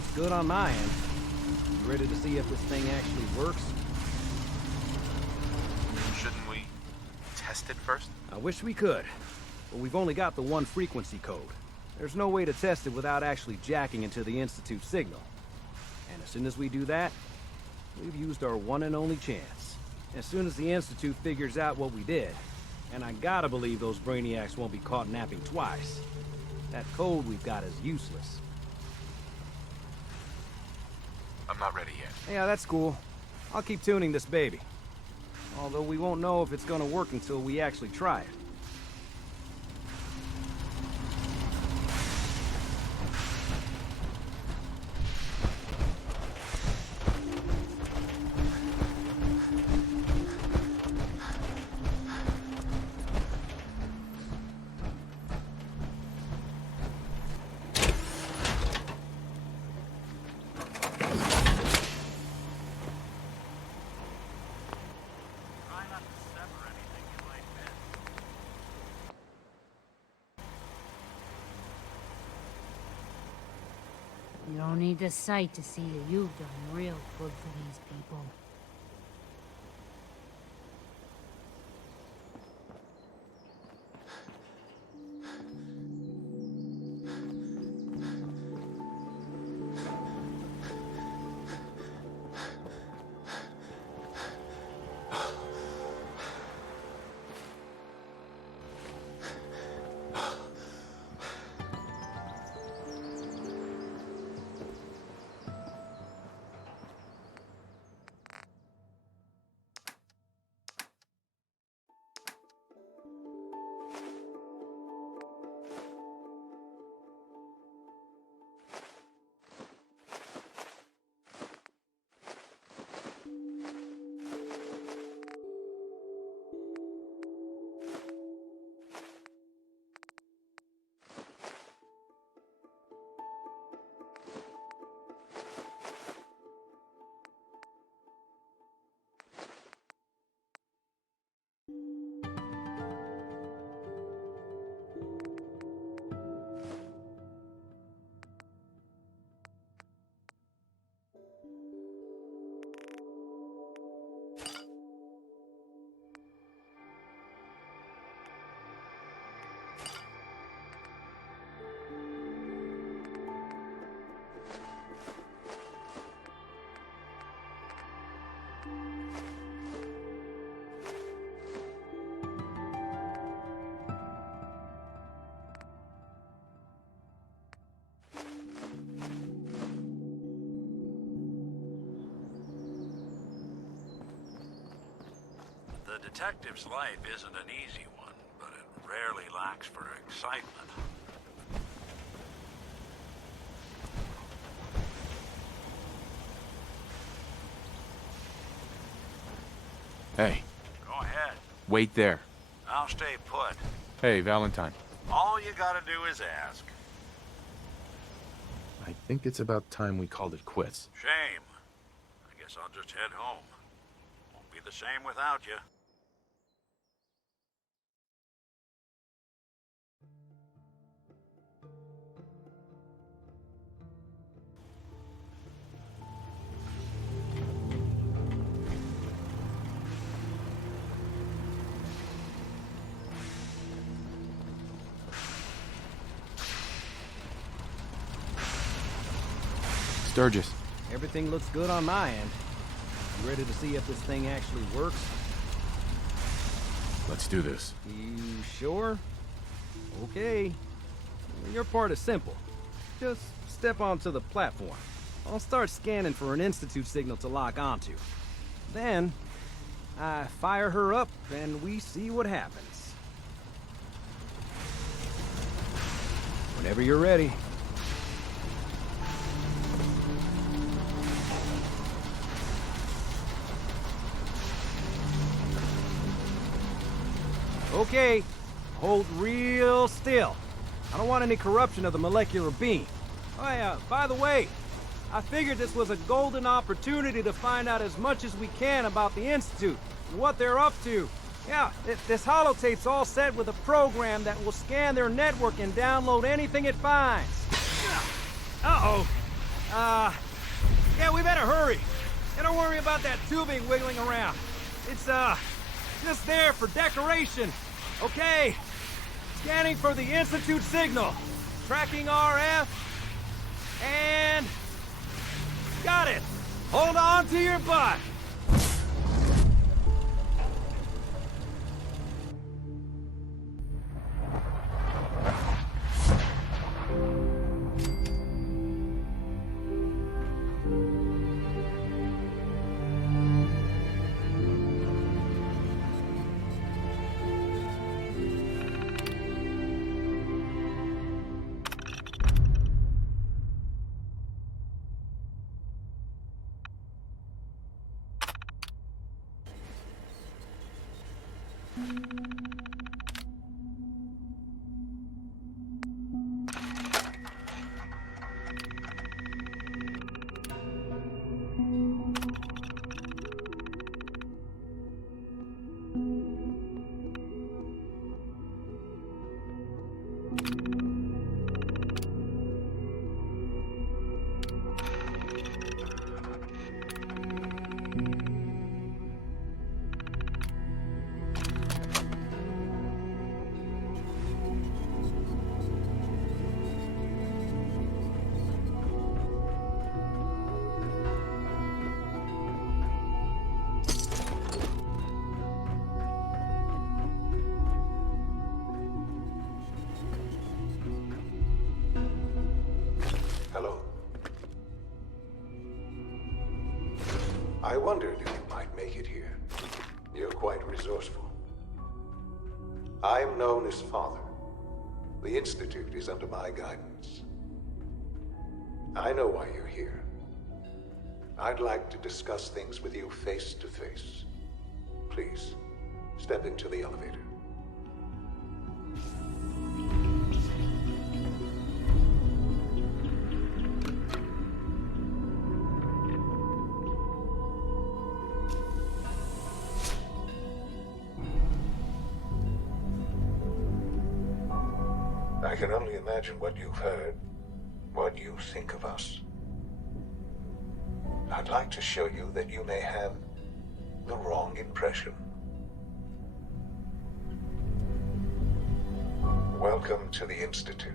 looks good on my end. You ready to see if this thing actually works? Shouldn't we test it first? I wish we could, but we've only got the one frequency code. There's no way to test it without actually jacking into the Institute signal. And as soon as we do that, we've used our one and only chance. As soon as the Institute figures out what we did, and I gotta believe those brainiacs won't be caught napping twice, that code we've got is useless. I'm not ready yet. Yeah, that's cool. I'll keep tuning this baby. Although we won't know if it's gonna work until we actually try it. You don't need the sight to see that you've done real good for these people. The detective's life isn't an easy one, but it rarely lacks for excitement. Hey, Go ahead. wait there. I'll stay put. Hey, Valentine. All you gotta do is ask. I think it's about time we called it quits. Shame. I guess I'll just head home. Won't be the same without you. Sturgis. Everything looks good on my end. You ready to see if this thing actually works? Let's do this. You sure? Okay. Your part is simple. Just step onto the platform. I'll start scanning for an Institute signal to lock onto. Then, I fire her up and we see what happens. Whenever you're ready. Okay, hold real still. I don't want any corruption of the molecular beam. Oh yeah, by the way, I figured this was a golden opportunity to find out as much as we can about the Institute and what they're up to. Yeah, this holotape's all set with a program that will scan their network and download anything it finds. Uh-oh. Yeah, we better hurry. And don't worry about that tubing wiggling around. It's, just there for decoration. Okay. Scanning for the Institute signal. Tracking RF. And... got it. Hold on to your butt. Hello. I wondered if you might make it here. You're quite resourceful. I'm known as Father. The Institute is under my guidance. I know why you're here. I'd like to discuss things with you face to face. Please, step into the elevator. I can only imagine what you've heard, what you think of us. I'd like to show you that you may have the wrong impression. Welcome to the Institute.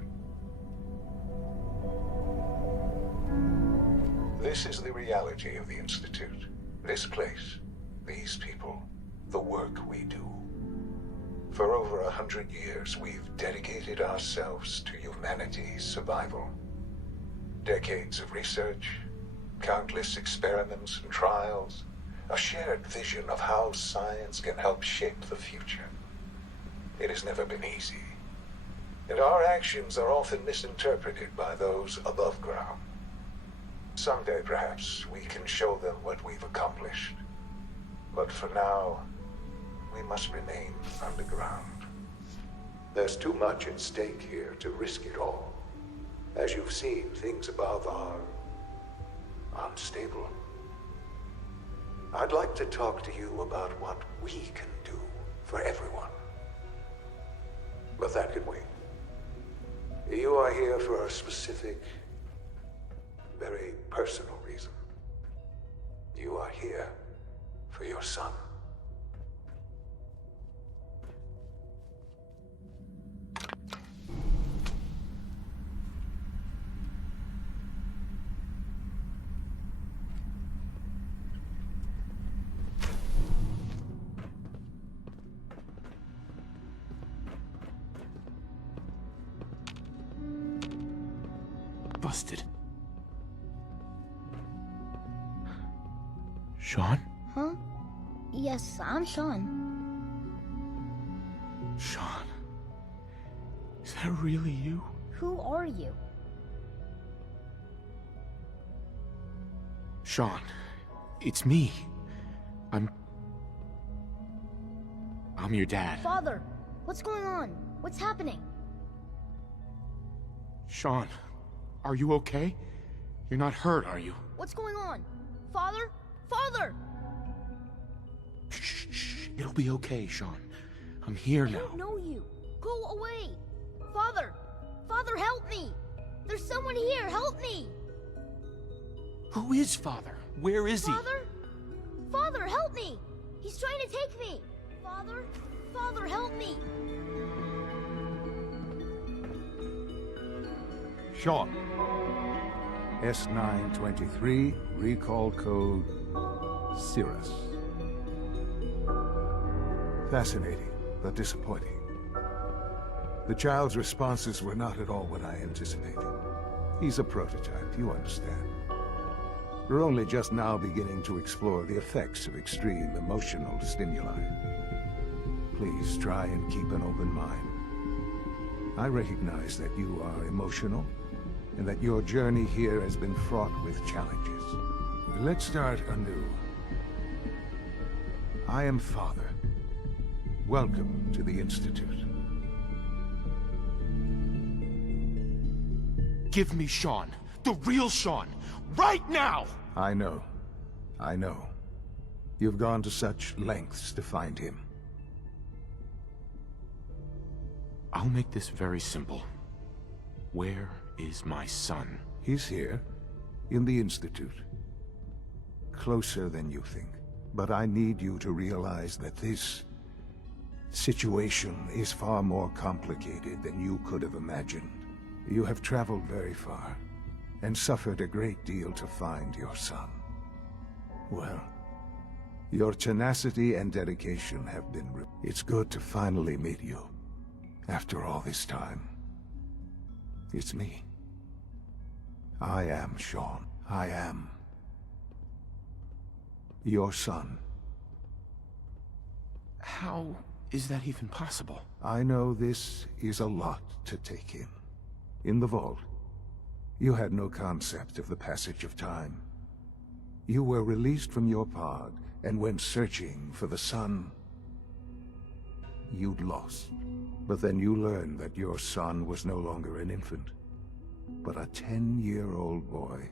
This is the reality of the Institute. This place, these people, the work we do. For over 100 years, we've dedicated ourselves to humanity's survival. Decades of research, countless experiments and trials, a shared vision of how science can help shape the future. It has never been easy, and our actions are often misinterpreted by those above ground. Someday, perhaps, we can show them what we've accomplished. But for now, we must remain underground. There's too much at stake here to risk it all. As you've seen, things above are unstable. I'd like to talk to you about what we can do for everyone. But that can wait. You are here for a specific, very personal reason. You are here for your son. Busted. Sean? Huh? Yes, I'm Sean. Sean? Is that really you? Who are you? Sean, it's me. I'm your dad. Father, what's going on? What's happening? Sean, are you okay? You're not hurt, are you? What's going on? Father? Father! Shh. It'll be okay, Sean. I'm here I now. don't know you. Go away. Father! Father, help me! There's someone here! Help me! Who is Father? Where is he? Father? Father, help me! He's trying to take me! Father? Father, help me! Sean. S923, recall code Cirrus. Fascinating, but disappointing. The child's responses were not at all what I anticipated. He's a prototype, you understand. We're only just now beginning to explore the effects of extreme emotional stimuli. Please try and keep an open mind. I recognize that you are emotional, and that your journey here has been fraught with challenges. Let's start anew. I am Father. Welcome to the Institute. Give me Sean. The real Sean. Right now! I know. I know. You've gone to such lengths to find him. I'll make this very simple. Where is my son? He's here, in the Institute. Closer than you think. But I need you to realize that this situation is far more complicated than you could have imagined. You have traveled very far, and suffered a great deal to find your son. Well, your tenacity and dedication have been It's good to finally meet you, after all this time. It's me. I am Sean. I am your son. How is that even possible? I know this is a lot to take in. In the vault, you had no concept of the passage of time. You were released from your pod and went searching for the son you'd lost. But then you learned that your son was no longer an infant, but a 10-year-old boy.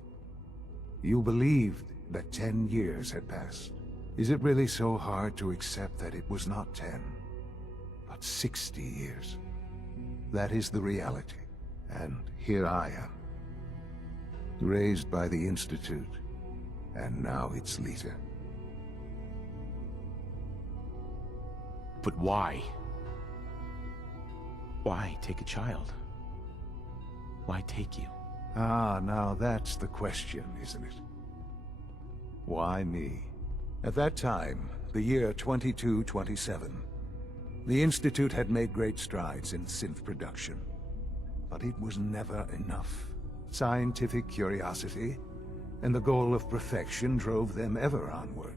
You believed that 10 years had passed. Is it really so hard to accept that it was not 10, but 60 years? That is the reality. And here I am, raised by the Institute, and now its leader. But why? Why take a child? Why take you? Ah, now that's the question, isn't it? Why me? At that time, the year 2227, the Institute had made great strides in synth production. But it was never enough. Scientific curiosity and the goal of perfection drove them ever onward.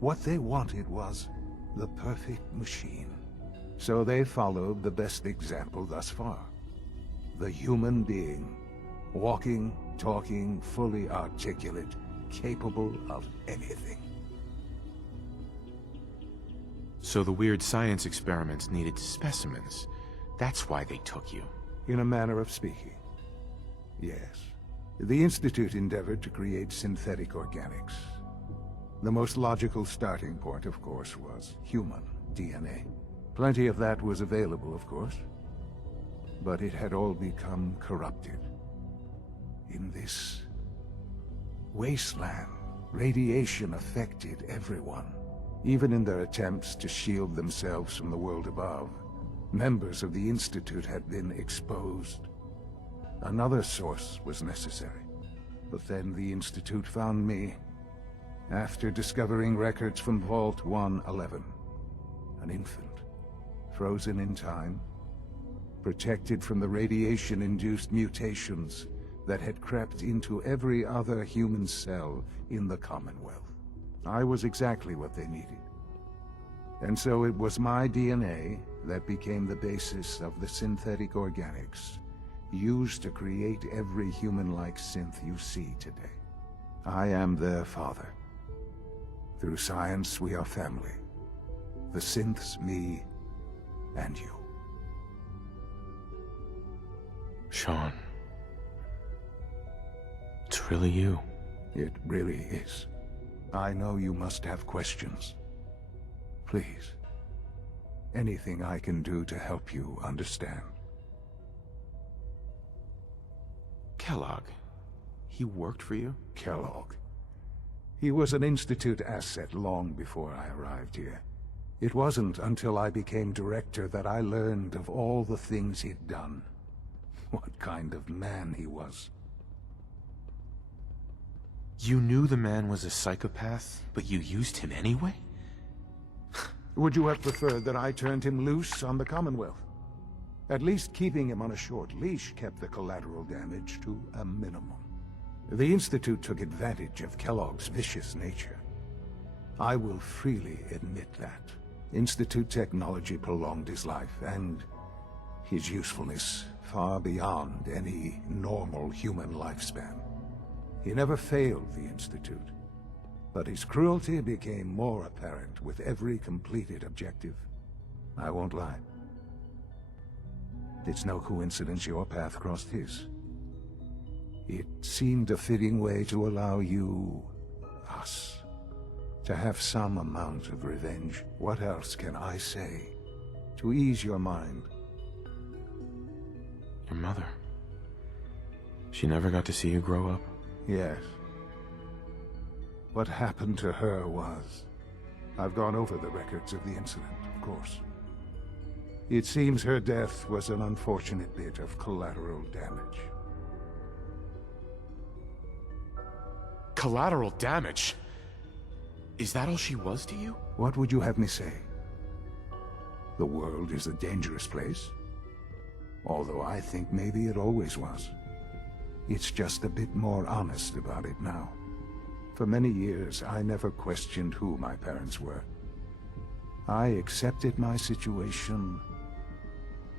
What they wanted was the perfect machine. So they followed the best example thus far. The human being. Walking, talking, fully articulate, capable of anything. So the weird science experiments needed specimens. That's why they took you. In a manner of speaking. Yes. The Institute endeavored to create synthetic organics. The most logical starting point, of course, was human DNA. Plenty of that was available, of course. But it had all become corrupted. In this wasteland, radiation affected everyone. Even in their attempts to shield themselves from the world above, members of the Institute had been exposed. Another source was necessary. But then the Institute found me, after discovering records from Vault 111. An infant, frozen in time, protected from the radiation-induced mutations that had crept into every other human cell in the Commonwealth. I was exactly what they needed. And so it was my DNA that became the basis of the synthetic organics used to create every human-like synth you see today. I am their father. Through science, we are family. The synths, me, and you. Sean. It's really you. It really is. I know you must have questions. Please. Anything I can do to help you understand. Kellogg. He worked for you? Kellogg. He was an Institute asset long before I arrived here. It wasn't until I became director that I learned of all the things he'd done. What kind of man he was. You knew the man was a psychopath, but you used him anyway? Would you have preferred that I turned him loose on the Commonwealth? At least keeping him on a short leash kept the collateral damage to a minimum. The Institute took advantage of Kellogg's vicious nature. I will freely admit that. Institute technology prolonged his life, and his usefulness far beyond any normal human lifespan. He never failed the Institute, but his cruelty became more apparent with every completed objective. I won't lie. It's no coincidence your path crossed his. It seemed a fitting way to allow you, us, to have some amount of revenge. What else can I say to ease your mind? Your mother. She never got to see you grow up? Yes. What happened to her was... I've gone over the records of the incident, of course. It seems her death was an unfortunate bit of collateral damage. Collateral damage? Is that all she was to you? What would you have me say? The world is a dangerous place. Although I think maybe it always was. It's just a bit more honest about it now. For many years, I never questioned who my parents were. I accepted my situation,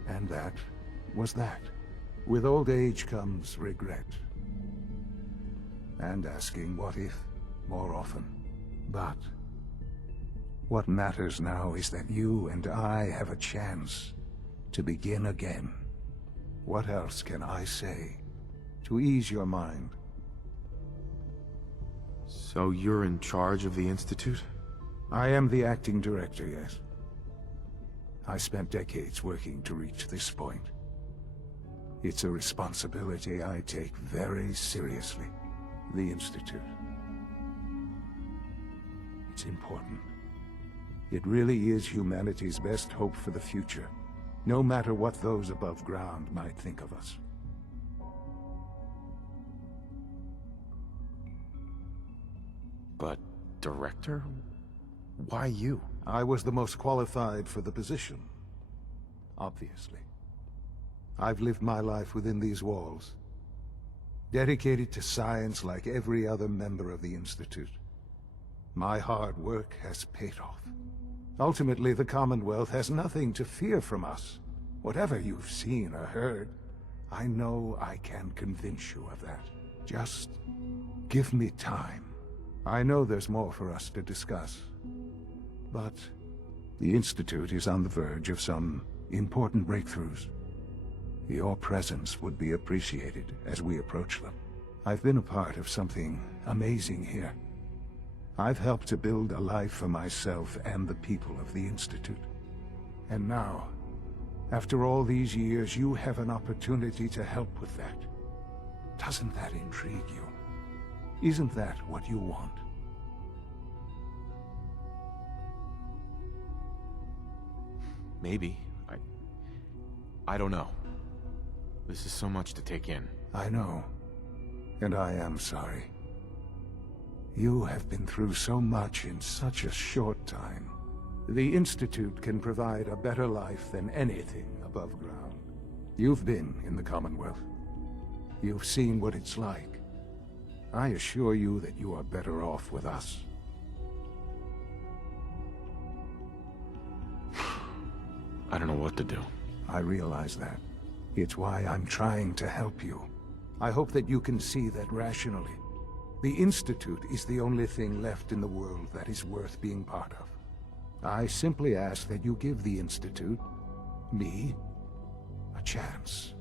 and that was that. With old age comes regret. And asking what if more often. But what matters now is that you and I have a chance to begin again. What else can I say to ease your mind? So you're in charge of the Institute? I am the acting director, yes. I spent decades working to reach this point. It's a responsibility I take very seriously. The Institute. It's important. It really is humanity's best hope for the future, no matter what those above ground might think of us. But, director? Why you? I was the most qualified for the position. Obviously. I've lived my life within these walls. Dedicated to science like every other member of the Institute. My hard work has paid off. Ultimately, the Commonwealth has nothing to fear from us. Whatever you've seen or heard, I know I can convince you of that. Just give me time. I know there's more for us to discuss. But the Institute is on the verge of some important breakthroughs. Your presence would be appreciated as we approach them. I've been a part of something amazing here. I've helped to build a life for myself and the people of the Institute. And now, after all these years, you have an opportunity to help with that. Doesn't that intrigue you? Isn't that what you want? Maybe. I don't know. This is so much to take in. I know. And I am sorry. You have been through so much in such a short time. The Institute can provide a better life than anything above ground. You've been in the Commonwealth. You've seen what it's like. I assure you that you are better off with us. I don't know what to do. I realize that. It's why I'm trying to help you. I hope that you can see that rationally. The Institute is the only thing left in the world that is worth being part of. I simply ask that you give the Institute, me, a chance.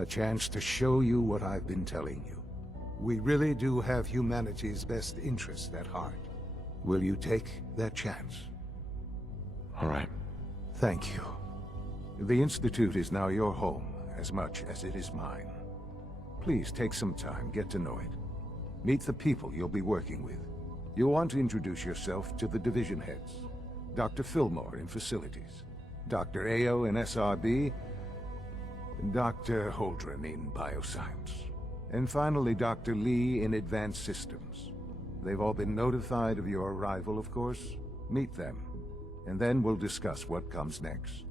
A chance to show you what I've been telling you. We really do have humanity's best interest at heart. Will you take that chance? All right. Thank you. The Institute is now your home, as much as it is mine. Please take some time, get to know it. Meet the people you'll be working with. You'll want to introduce yourself to the division heads. Dr. Fillmore in Facilities, Dr. Ayo in SRB, and Dr. Holdren in Bioscience. And finally, Dr. Lee in Advanced Systems. They've all been notified of your arrival, of course. Meet them, and then we'll discuss what comes next.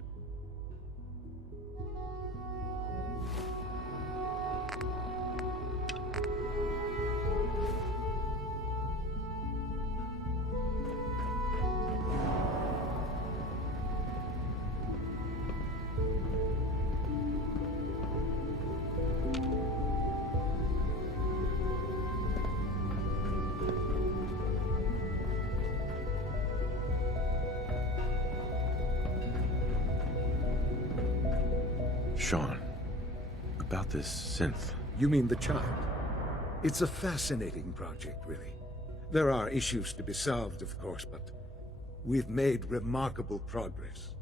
Sean, about this synth. You mean the child? It's a fascinating project, really. There are issues to be solved, of course, but we've made remarkable progress.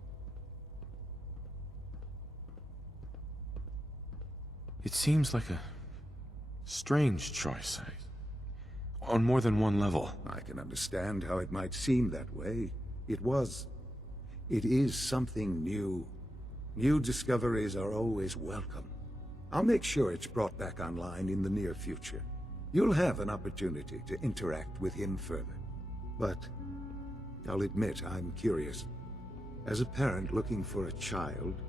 It seems like a strange choice. On more than one level. I can understand how it might seem that way. It is something new. New discoveries are always welcome. I'll make sure it's brought back online in the near future. You'll have an opportunity to interact with him further. But I'll admit I'm curious. As a parent looking for a child,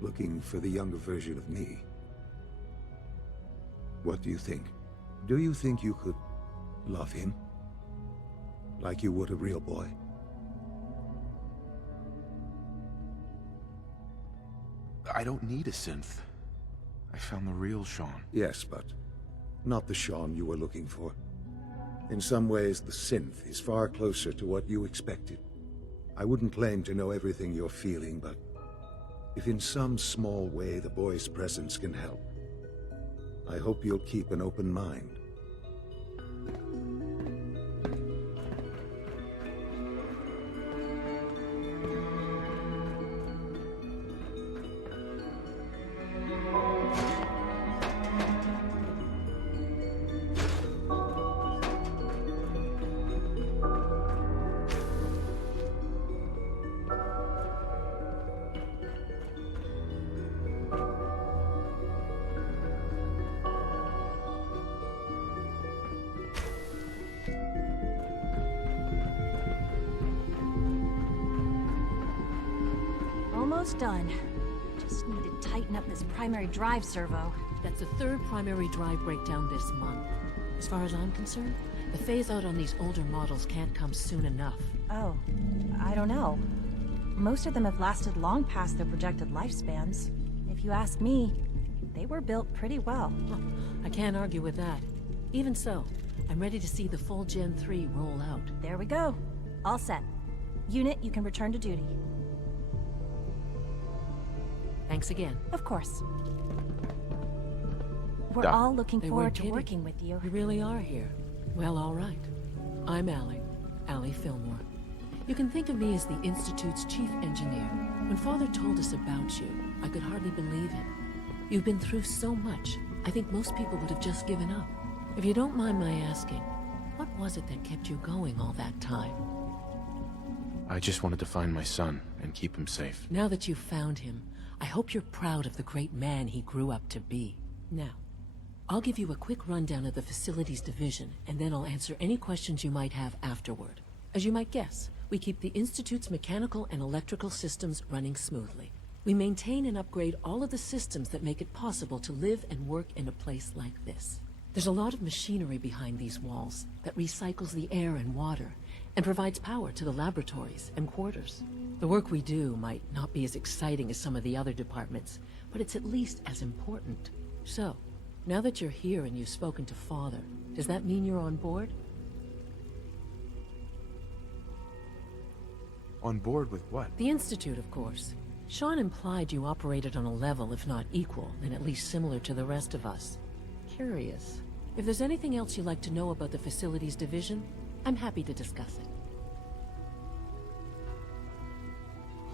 looking for the younger version of me, what do you think? Do you think you could love him? Like you would a real boy? I don't need a synth. I found the real Sean. Yes, but not the Sean you were looking for. In some ways, the synth is far closer to what you expected. I wouldn't claim to know everything you're feeling, but if in some small way the boy's presence can help, I hope you'll keep an open mind. Almost done. Just need to tighten up this primary drive servo. That's the third primary drive breakdown this month. As far as I'm concerned, the phase-out on these older models can't come soon enough. Oh, I don't know. Most of them have lasted long past their projected lifespans. If you ask me, they were built pretty well. I can't argue with that. Even so, I'm ready to see the full Gen 3 roll out. There we go. All set. Unit, you can return to duty. Thanks again. Of course. We're Doc. all looking They forward weren't to kidding. working with you. You really are here. Well, all right. I'm Allie Fillmore. You can think of me as the Institute's chief engineer. When Father told us about you, I could hardly believe it. You've been through so much, I think most people would have just given up. If you don't mind my asking, what was it that kept you going all that time? I just wanted to find my son and keep him safe. Now that you've found him, I hope you're proud of the great man he grew up to be. Now, I'll give you a quick rundown of the Facilities Division, and then I'll answer any questions you might have afterward. As you might guess, we keep the Institute's mechanical and electrical systems running smoothly. We maintain and upgrade all of the systems that make it possible to live and work in a place like this. There's a lot of machinery behind these walls that recycles the air and water and provides power to the laboratories and quarters. The work we do might not be as exciting as some of the other departments, but it's at least as important. So, now that you're here and you've spoken to Father, does that mean you're on board? On board with what? The Institute, of course. Sean implied you operated on a level, if not equal, then at least similar to the rest of us. Curious. If there's anything else you'd like to know about the Facilities Division, I'm happy to discuss it.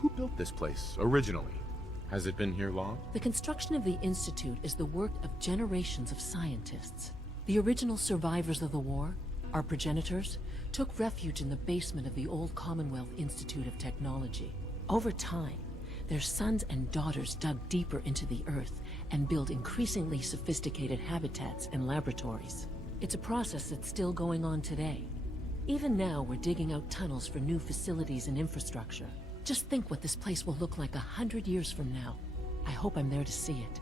Who built this place, originally? Has it been here long? The construction of the Institute is the work of generations of scientists. The original survivors of the war, Our progenitors took refuge in the basement of the old Commonwealth Institute of Technology. Over time, their sons and daughters dug deeper into the Earth and built increasingly sophisticated habitats and laboratories. It's a process that's still going on today. Even now, we're digging out tunnels for new facilities and infrastructure. Just think what this place will look like 100 years from now. I hope I'm there to see it.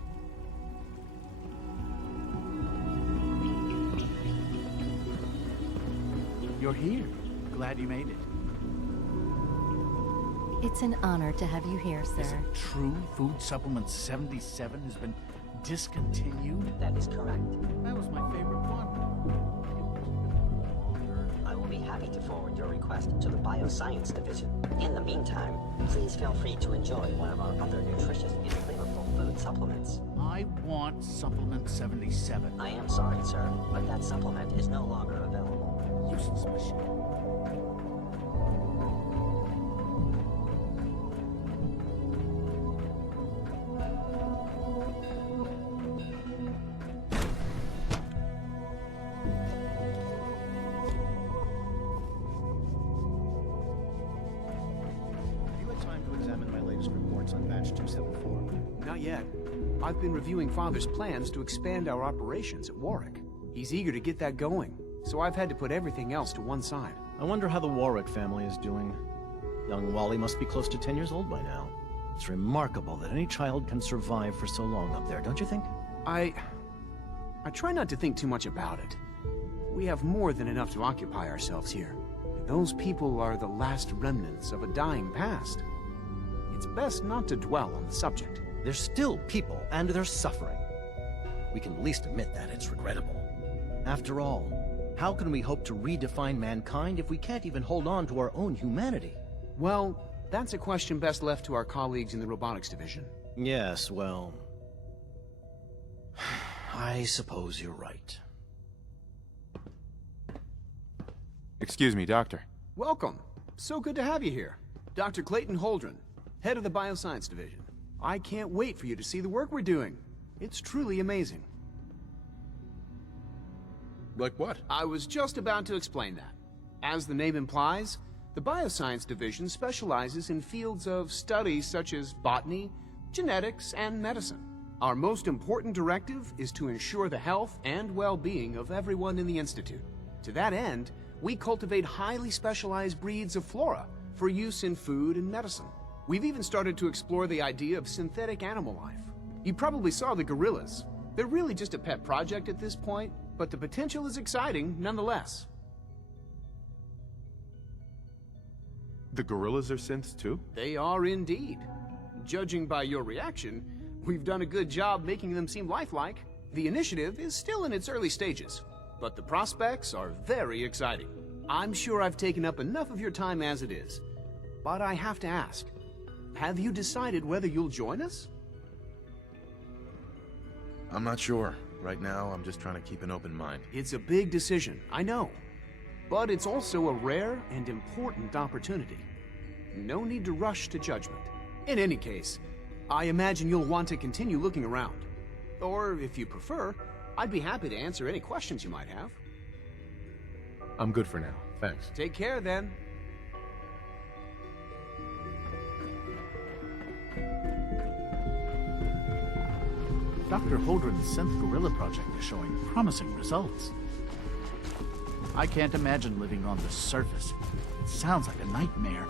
You're here. Glad you made it. It's an honor to have you here, sir. Is it true Food Supplement 77 has been discontinued? That is correct. That was my favorite one. I will be happy to forward your request to the Bioscience Division. In the meantime, please feel free to enjoy one of our other nutritious and flavorful food supplements. I want Supplement 77. I am sorry, sir, but that supplement is no longer available. Useless machine. Not yet. I've been reviewing Father's plans to expand our operations at Warwick. He's eager to get that going, so I've had to put everything else to one side. I wonder how the Warwick family is doing. Young Wally must be close to 10 years old by now. It's remarkable that any child can survive for so long up there, don't you think? I try not to think too much about it. We have more than enough to occupy ourselves here. And those people are the last remnants of a dying past. It's best not to dwell on the subject. They're still people, and they're suffering. We can at least admit that it's regrettable. After all, how can we hope to redefine mankind if we can't even hold on to our own humanity? Well, that's a question best left to our colleagues in the robotics division. Yes, well... I suppose you're right. Excuse me, Doctor. Welcome. So good to have you here. Dr. Clayton Holdren, head of the Bioscience Division. I can't wait for you to see the work we're doing. It's truly amazing. Like what? I was just about to explain that. As the name implies, the Bioscience Division specializes in fields of study such as botany, genetics, and medicine. Our most important directive is to ensure the health and well-being of everyone in the Institute. To that end, we cultivate highly specialized breeds of flora for use in food and medicine. We've even started to explore the idea of synthetic animal life. You probably saw the gorillas. They're really just a pet project at this point, but the potential is exciting nonetheless. The gorillas are synths too? They are indeed. Judging by your reaction, we've done a good job making them seem lifelike. The initiative is still in its early stages, but the prospects are very exciting. I'm sure I've taken up enough of your time as it is, but I have to ask, have you decided whether you'll join us? I'm not sure. Right now, I'm just trying to keep an open mind. It's a big decision, I know. But it's also a rare and important opportunity. No need to rush to judgment. In any case, I imagine you'll want to continue looking around. Or, if you prefer, I'd be happy to answer any questions you might have. I'm good for now. Thanks. Take care, then. Dr. Holdren's Synth Gorilla project is showing promising results. I can't imagine living on the surface. It sounds like a nightmare.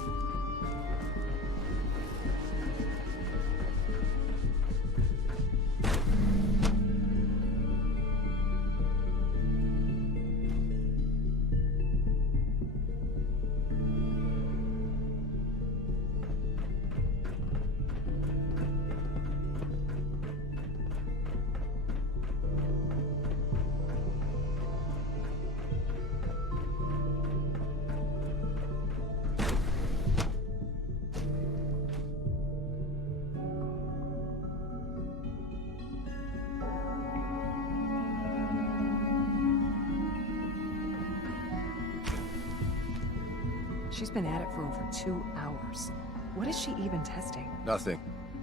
She's been at it for over 2 hours. What is she even testing? Nothing.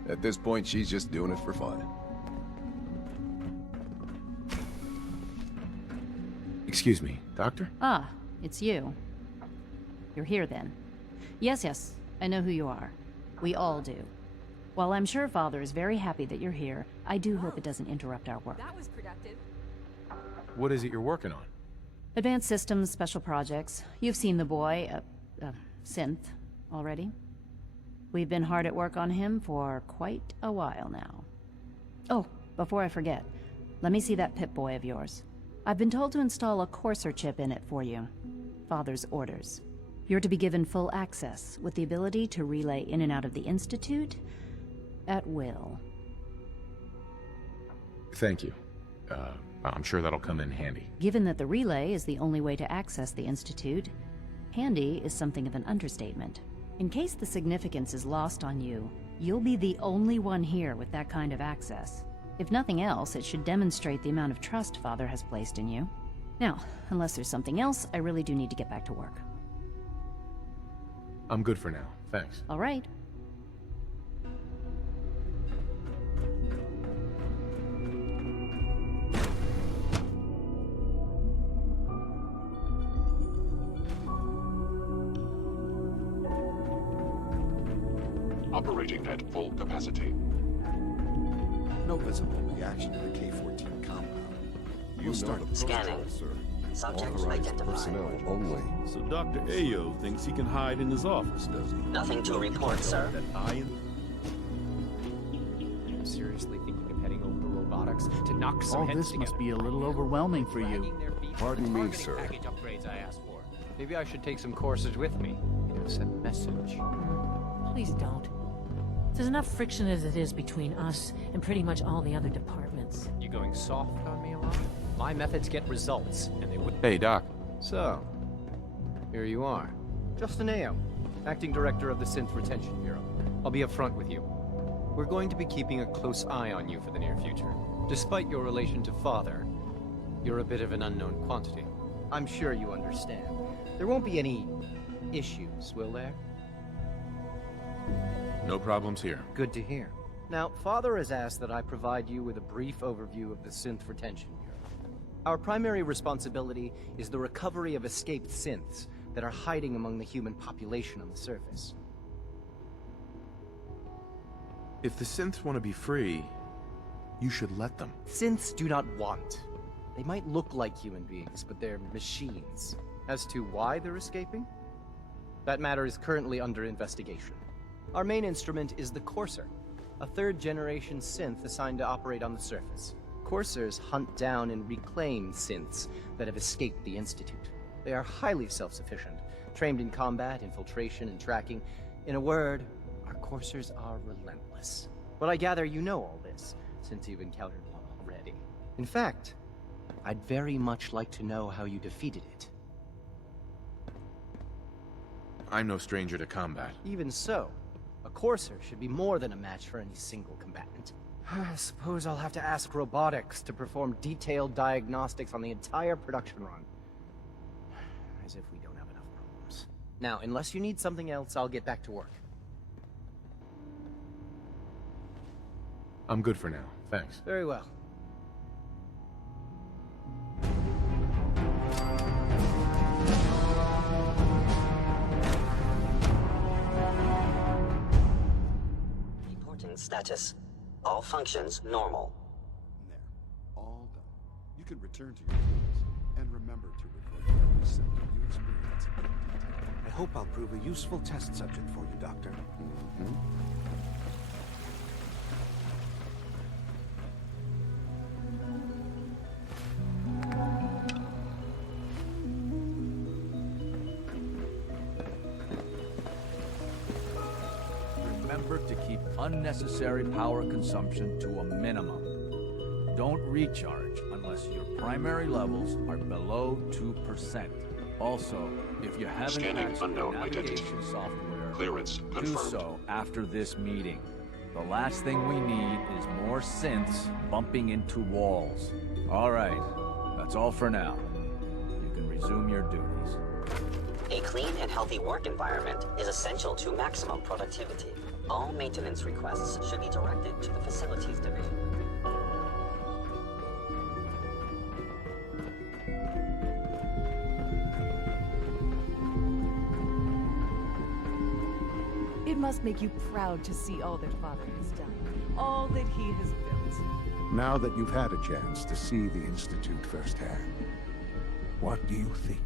At this point, she's just doing it for fun. Excuse me, Doctor? Ah, it's you. You're here then. Yes, I know who you are. We all do. While I'm sure Father is very happy that you're here, I do hope it doesn't interrupt our work. That was productive. What is it you're working on? Advanced Systems Special Projects. You've seen the boy, Synth, already. We've been hard at work on him for quite a while now. Oh, before I forget, let me see that Pip-Boy of yours. I've been told to install a Courser chip in it for you. Father's orders. You're to be given full access, with the ability to relay in and out of the Institute at will. Thank you. I'm sure that'll come in handy. Given that the relay is the only way to access the Institute, handy is something of an understatement. In case the significance is lost on you, you'll be the only one here with that kind of access. If nothing else, it should demonstrate the amount of trust Father has placed in you. Now, unless there's something else, I really do need to get back to work. I'm good for now, thanks. All right. Operating at full capacity. No visible reaction to the K-14 compound. We'll start a Scanning. protocol, sir. Subject Authorized identified. personnel only. So Dr. Ayo thinks he can hide in his office, does he? Nothing to report, sir. I'm seriously thinking of heading over to robotics to knock some All heads this together. must be a little overwhelming for you. Pardon me, sir. Package upgrades I asked for. Maybe I should take some courses with me. Send a message. Please don't. There's enough friction as it is between us and pretty much all the other departments. You going soft on me a lot? My methods get results, and they would. Hey, Doc. So, here you are. Justin Ayo, Acting Director of the Synth Retention Bureau. I'll be upfront with you. We're going to be keeping a close eye on you for the near future. Despite your relation to Father, you're a bit of an unknown quantity. I'm sure you understand. There won't be any issues, will there? No problems here. Good to hear. Now, Father has asked that I provide you with a brief overview of the Synth Retention Bureau. Our primary responsibility is the recovery of escaped synths that are hiding among the human population on the surface. If the synths want to be free, you should let them. Synths do not want. They might look like human beings, but they're machines. As to why they're escaping? That matter is currently under investigation. Our main instrument is the Courser, a third-generation synth assigned to operate on the surface. Coursers hunt down and reclaim synths that have escaped the Institute. They are highly self-sufficient, trained in combat, infiltration, and tracking. In a word, our Coursers are relentless. But I gather you know all this, since you've encountered one already. In fact, I'd very much like to know how you defeated it. I'm no stranger to combat. Even so, a Courser should be more than a match for any single combatant. I suppose I'll have to ask robotics to perform detailed diagnostics on the entire production run. As if we don't have enough problems. Now, unless you need something else, I'll get back to work. I'm good for now, thanks. Very well. Reporting status. All functions normal. There. All done. You can return to your duties, and remember to record every symptom you experience in detail. I hope I'll prove a useful test subject for you, Doctor. Remember to keep unnecessary power consumption to a minimum. Don't recharge unless your primary levels are below 2%. Also, if you haven't Scanning accessed unknown navigation identity. software, Clearance do confirmed. so after this meeting. The last thing we need is more synths bumping into walls. All right, that's all for now. You can resume your duties. A clean and healthy work environment is essential to maximum productivity. All maintenance requests should be directed to the Facilities Division. It must make you proud to see all that Father has done, all that he has built. Now that you've had a chance to see the Institute firsthand, what do you think?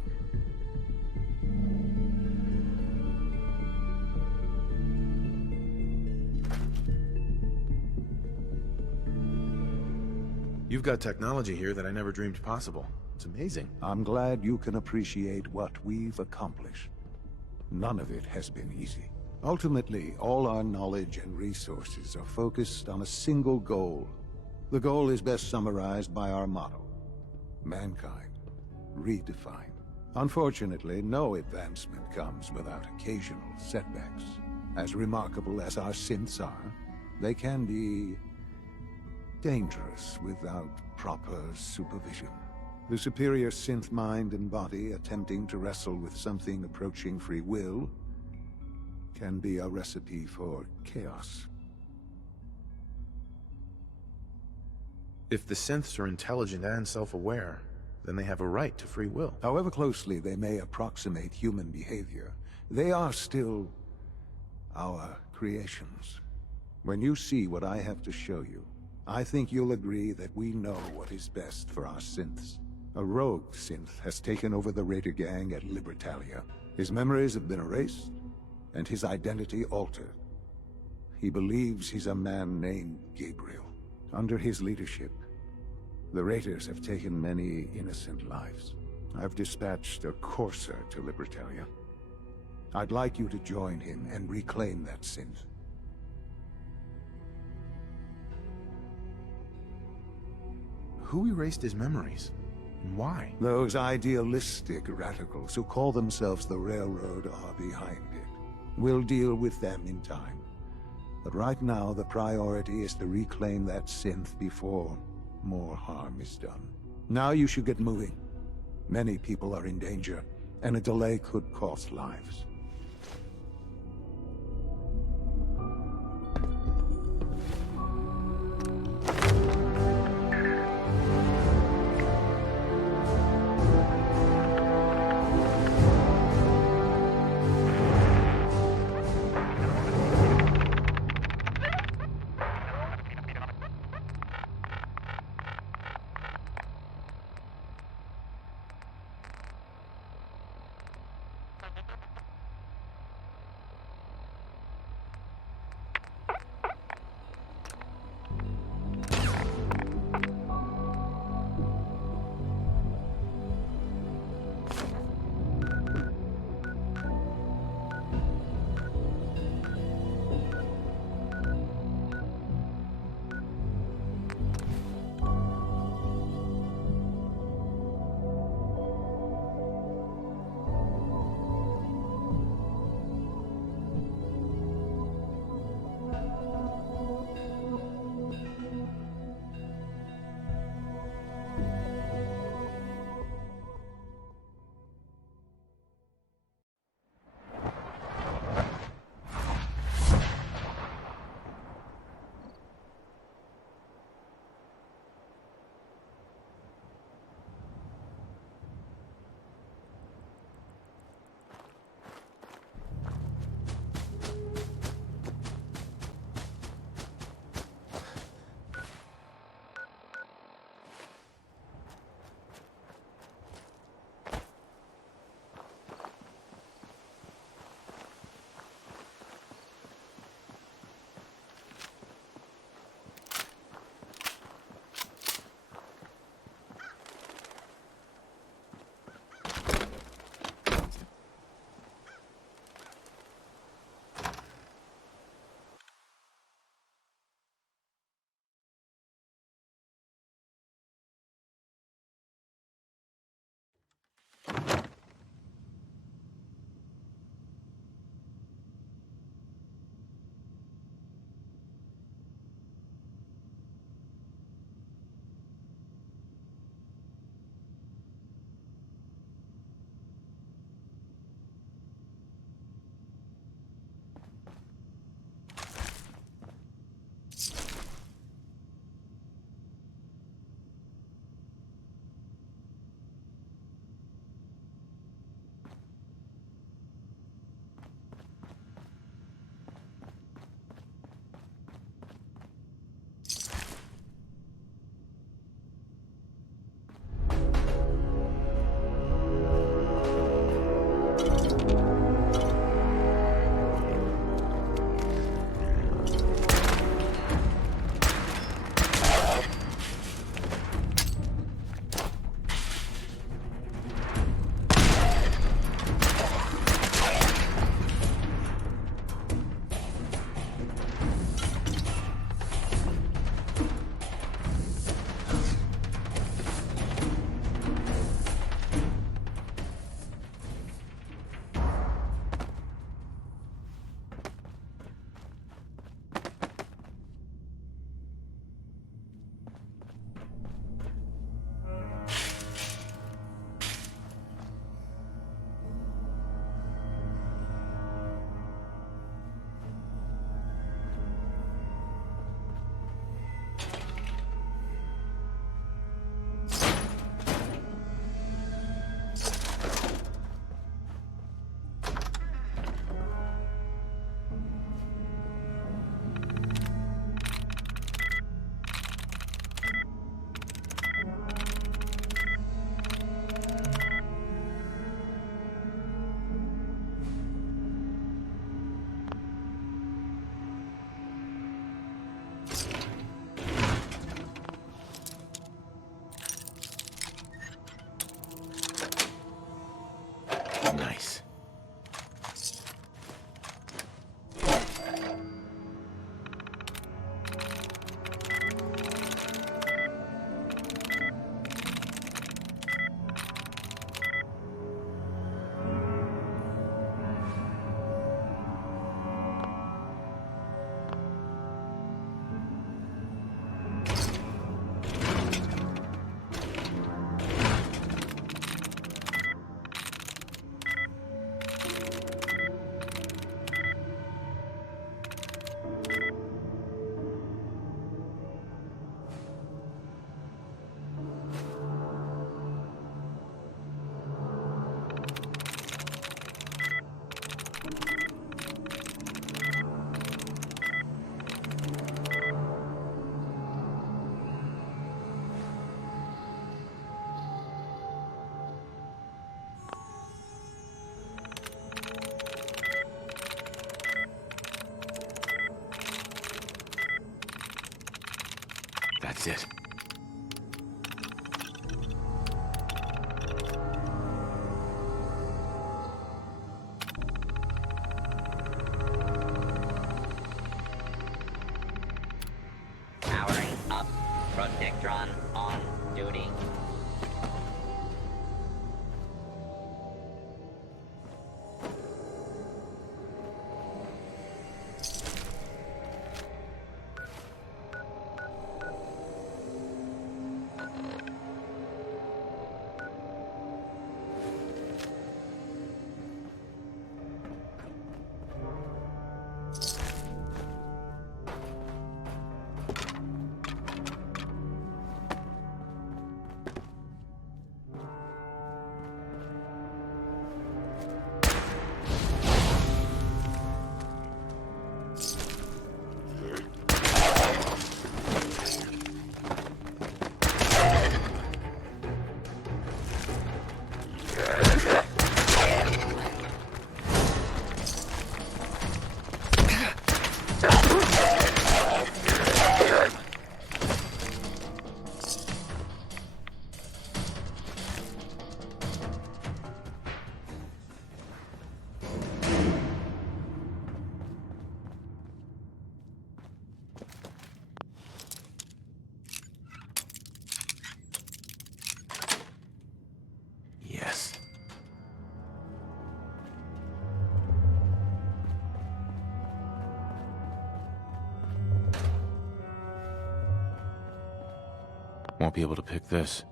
You've got technology here that I never dreamed possible. It's amazing. I'm glad you can appreciate what we've accomplished. None of it has been easy. Ultimately, all our knowledge and resources are focused on a single goal. The goal is best summarized by our motto: mankind, redefined. Unfortunately, no advancement comes without occasional setbacks. As remarkable as our synths are, they can be dangerous without proper supervision. The superior synth mind and body attempting to wrestle with something approaching free will can be a recipe for chaos. If the synths are intelligent and self-aware, then they have a right to free will. However closely they may approximate human behavior, they are still our creations. When you see what I have to show you, I think you'll agree that we know what is best for our synths. A rogue synth has taken over the Raider gang at Libertalia. His memories have been erased, and his identity altered. He believes he's a man named Gabriel. Under his leadership, the Raiders have taken many innocent lives. I've dispatched a courser to Libertalia. I'd like you to join him and reclaim that synth. Who erased his memories? And why? Those idealistic radicals who call themselves the Railroad are behind it. We'll deal with them in time. But right now, the priority is to reclaim that synth before more harm is done. Now you should get moving. Many people are in danger, and a delay could cost lives. That's it. Powering up. Protectron on duty. Yes. Won't be able to pick this.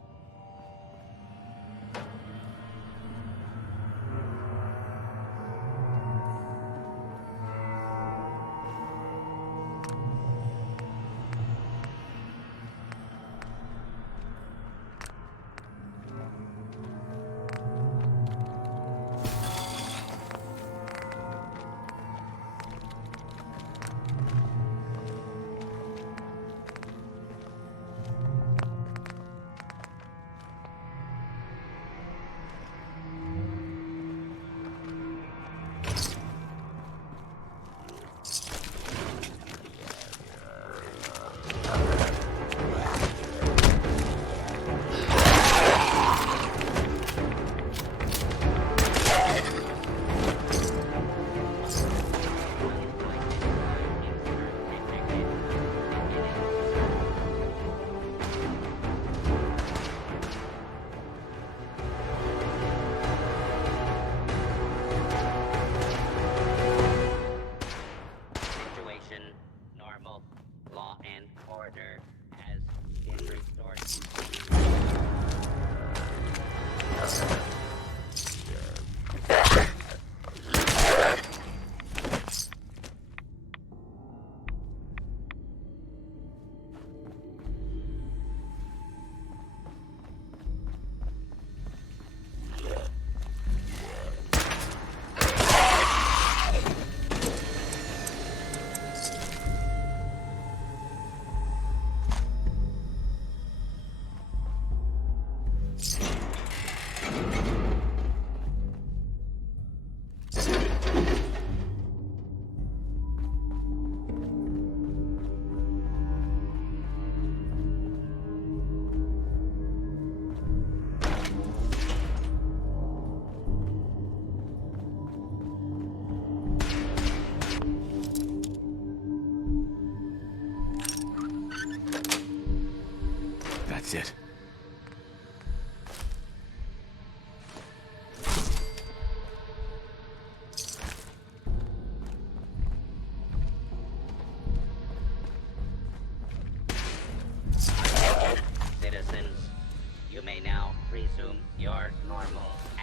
That's it. Citizens, you may now resume your normal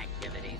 activities.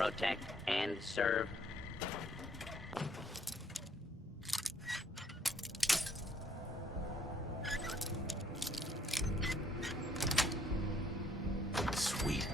protect, and serve. Sweet.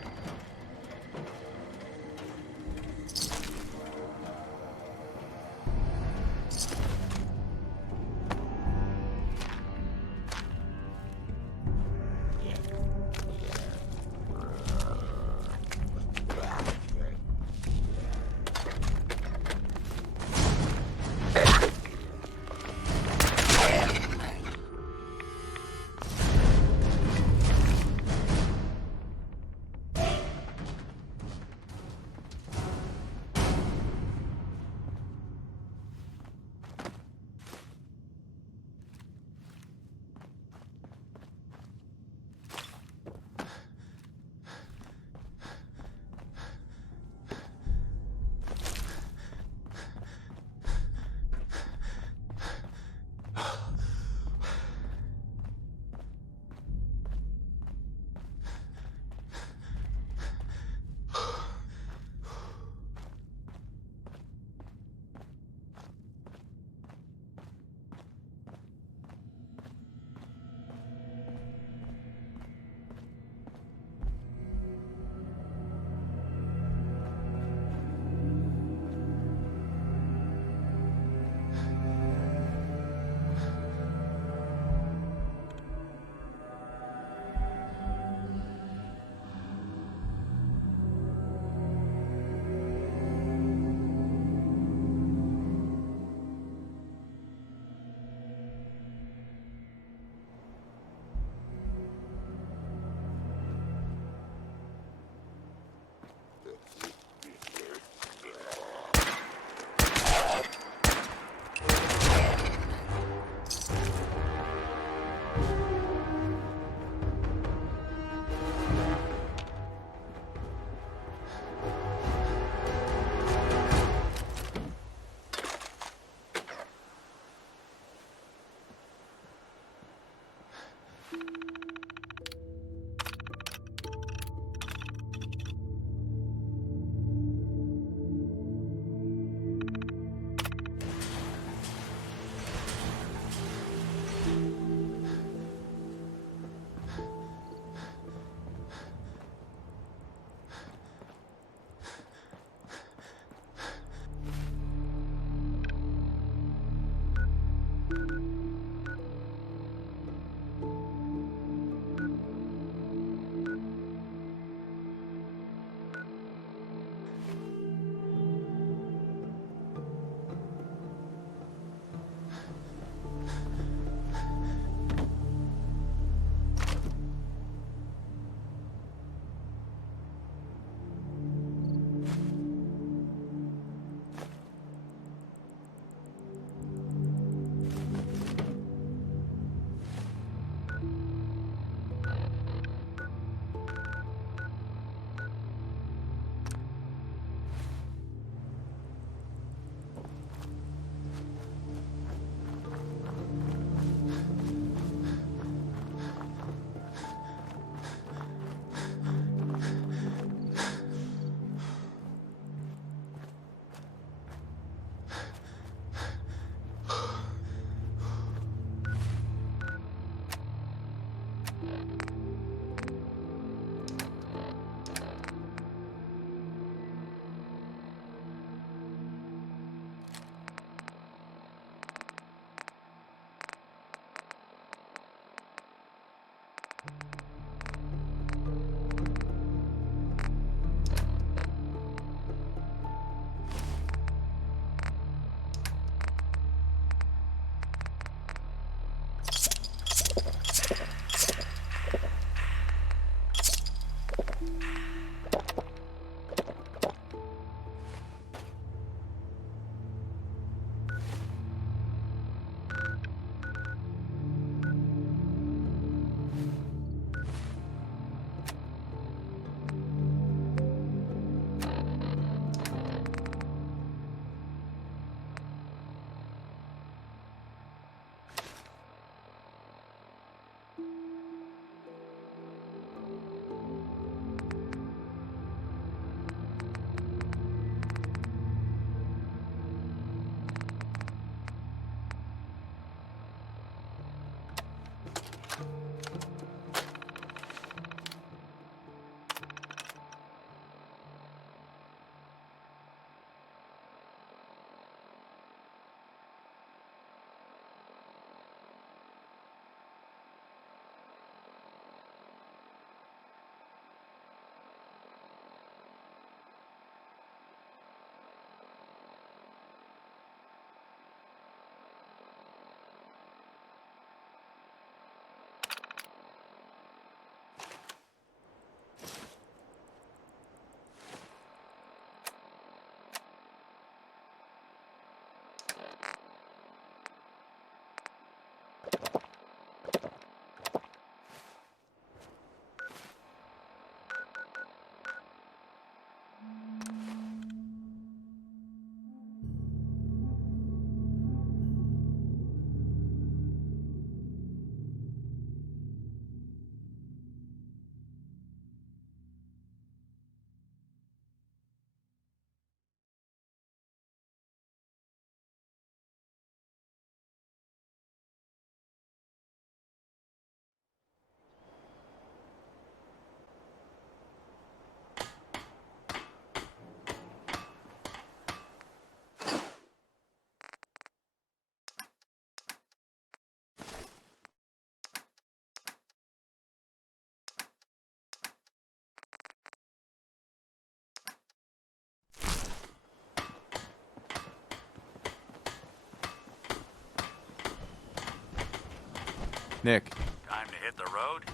Nick. Time to hit the road?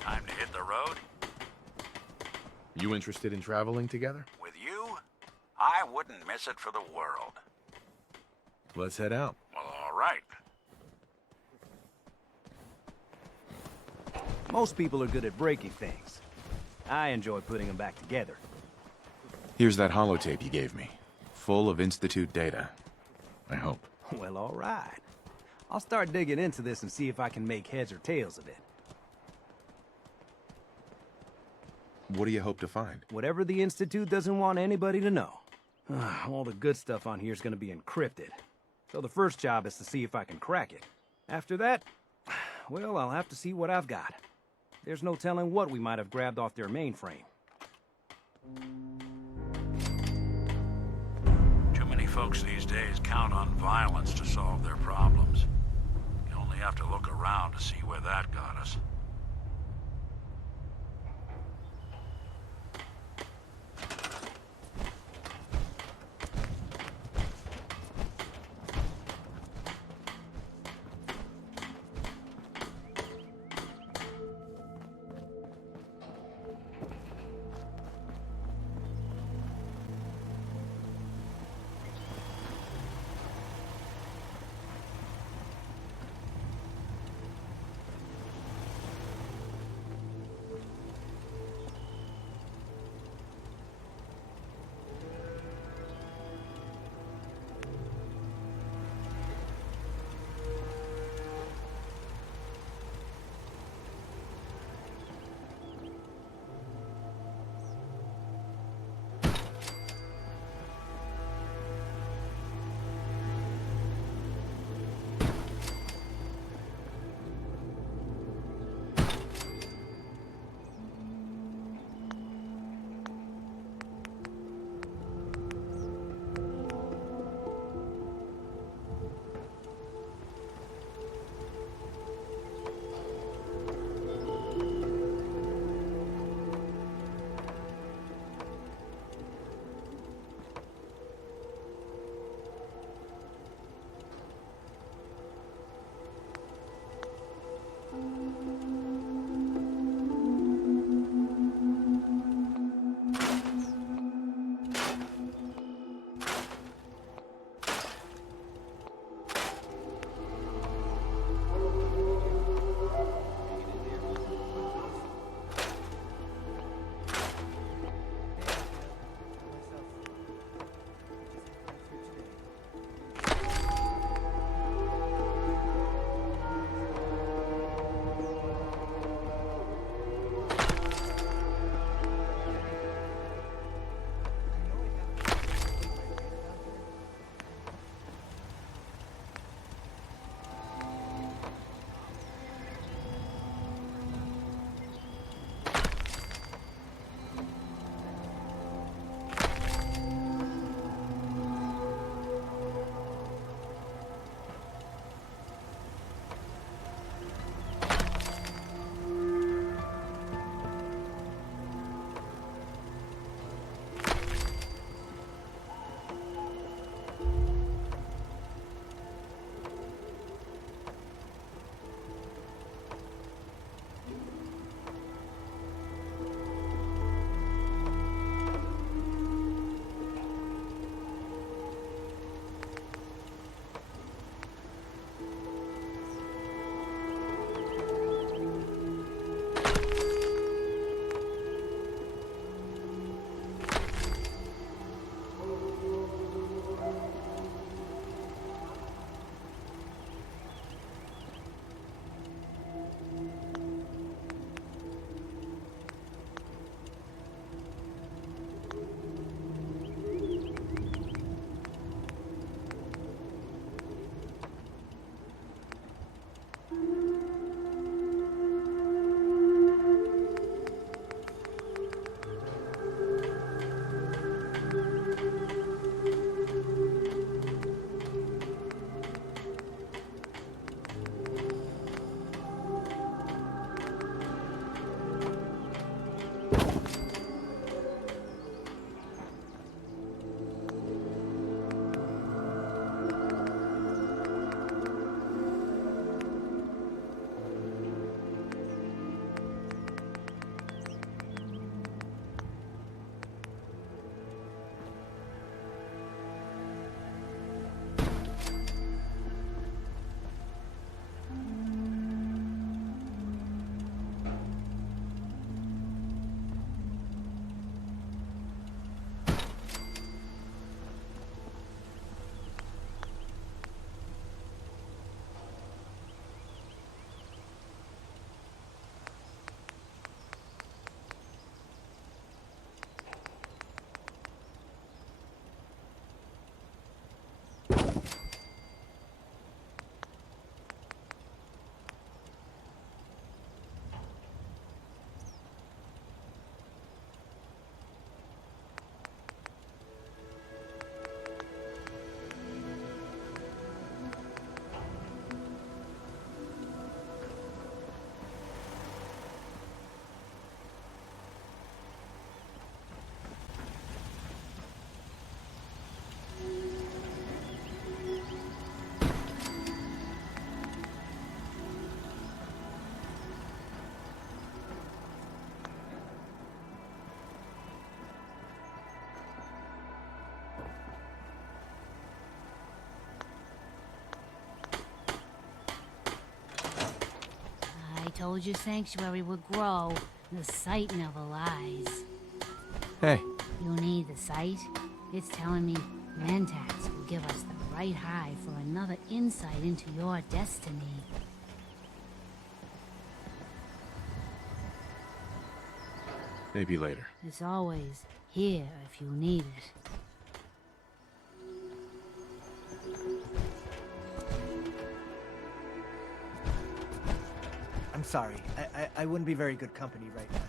Time to hit the road? You interested in traveling together? With you? I wouldn't miss it for the world. Let's head out. Well, all right. Most people are good at breaking things. I enjoy putting them back together. Here's that holotape you gave me. Full of Institute data. I hope. Well, all right. I'll start digging into this and see if I can make heads or tails of it. What do you hope to find? Whatever the Institute doesn't want anybody to know. All the good stuff on here is going to be encrypted. So the first job is to see if I can crack it. After that, well, I'll have to see what I've got. There's no telling what we might have grabbed off their mainframe. Too many folks these days count on violence to solve their problems. You only have to look around to see where that got us. told you Sanctuary would grow. The site never lies. Hey. You need the site? It's telling me Mentax will give us the right high for another insight into your destiny. Maybe later. It's always here if you need it. I'm sorry. I wouldn't be very good company right now.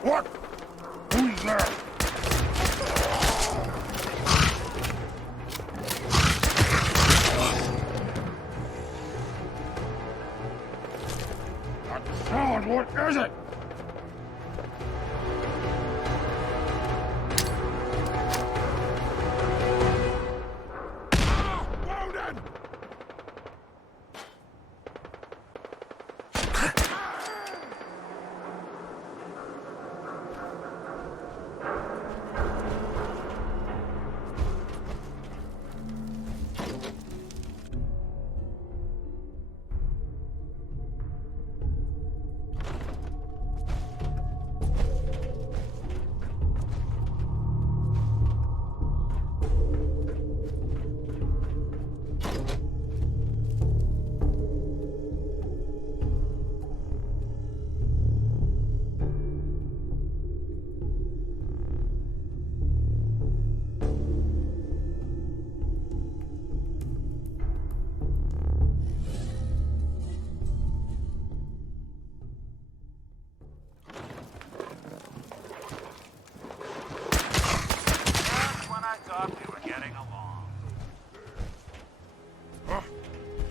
What? Who's there? Not sound, what is it? Wounded!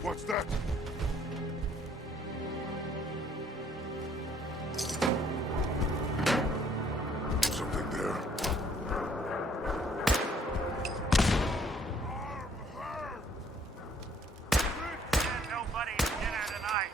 What's that? Something there. Nobody's dinner tonight.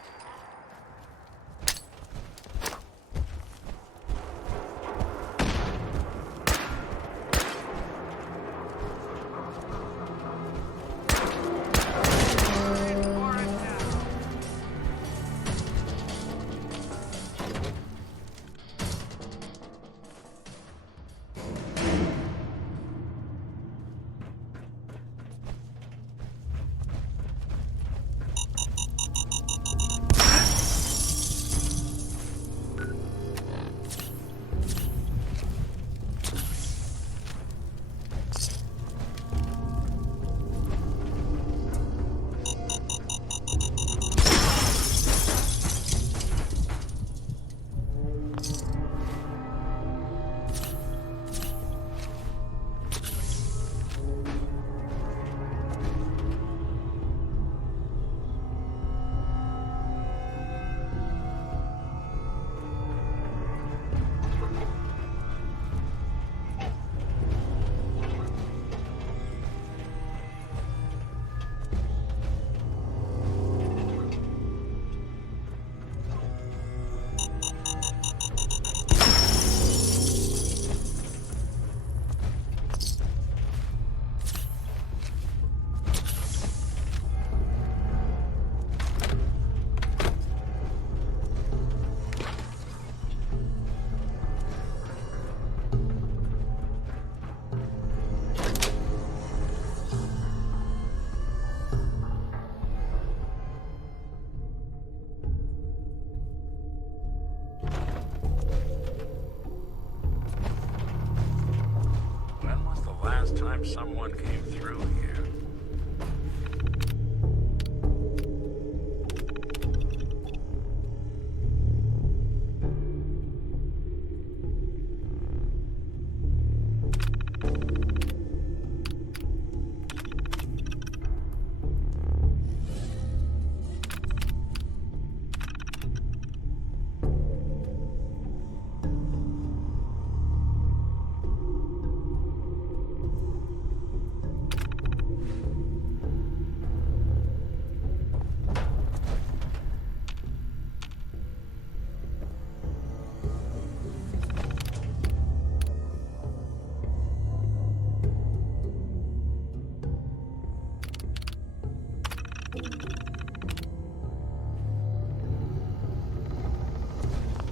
Last time someone came through here.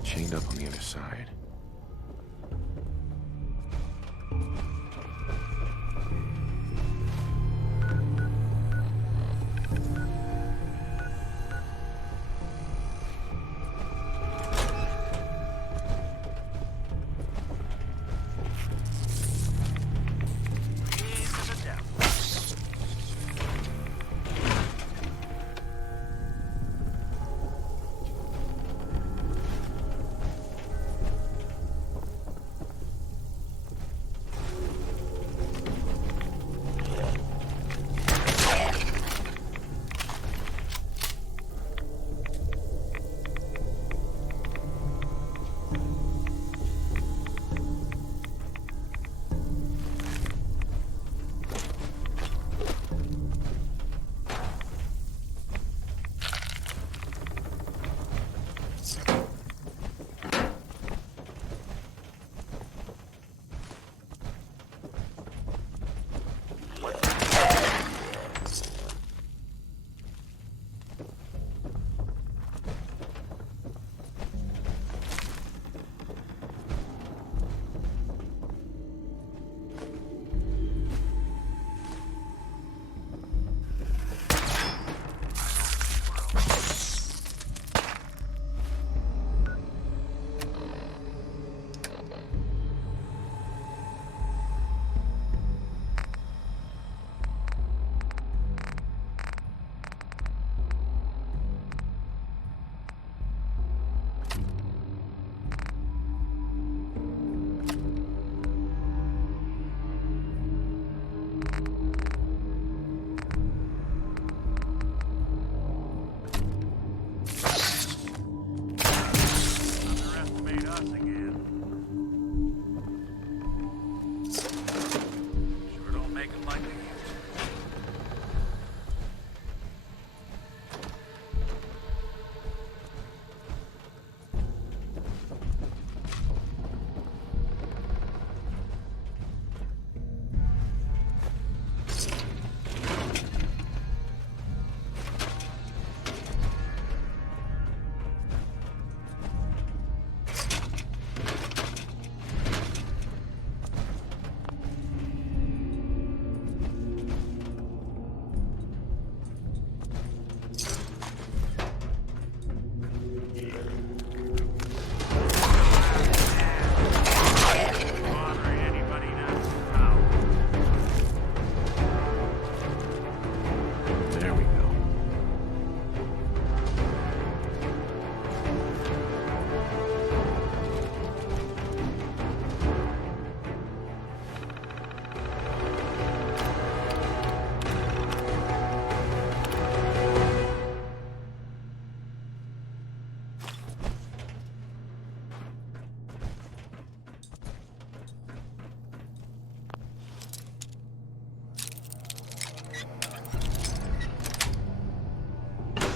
Chained up on the other side.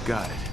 Got it.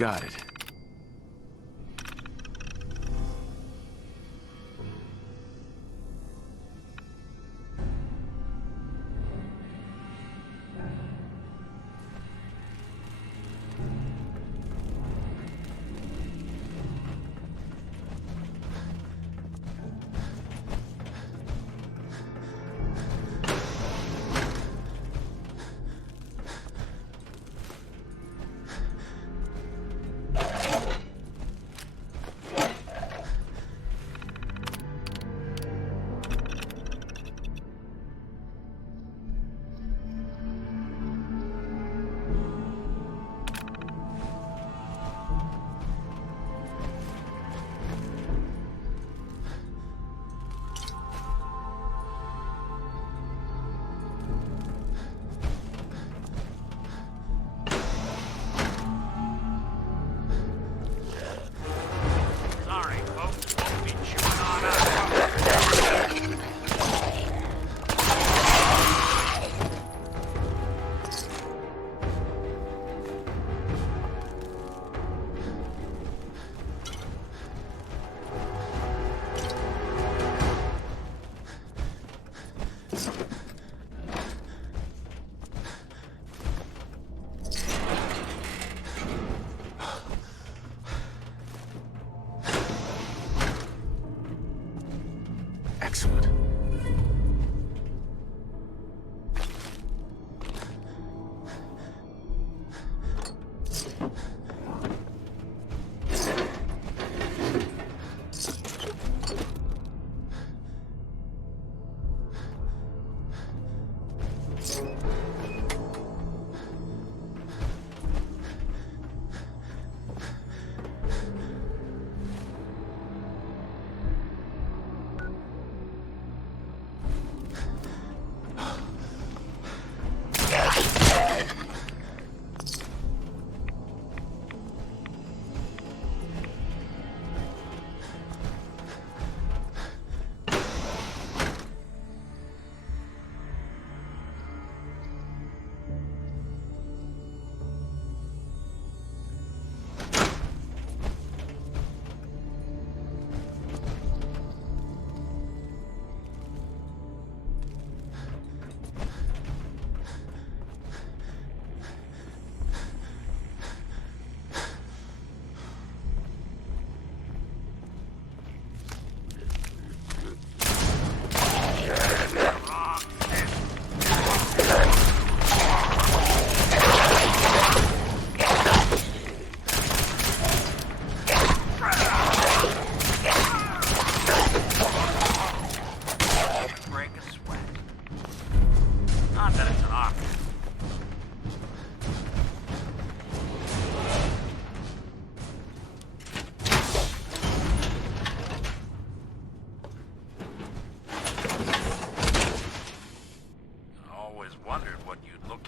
Got it.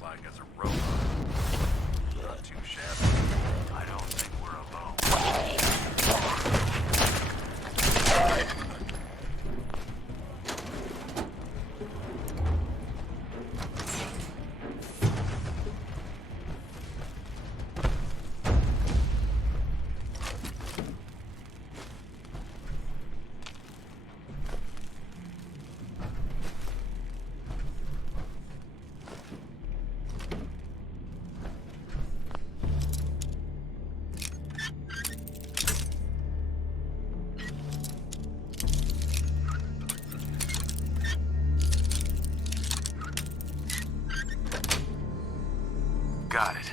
like as a robot. Not too shabby. I don't think we're alone. Got it.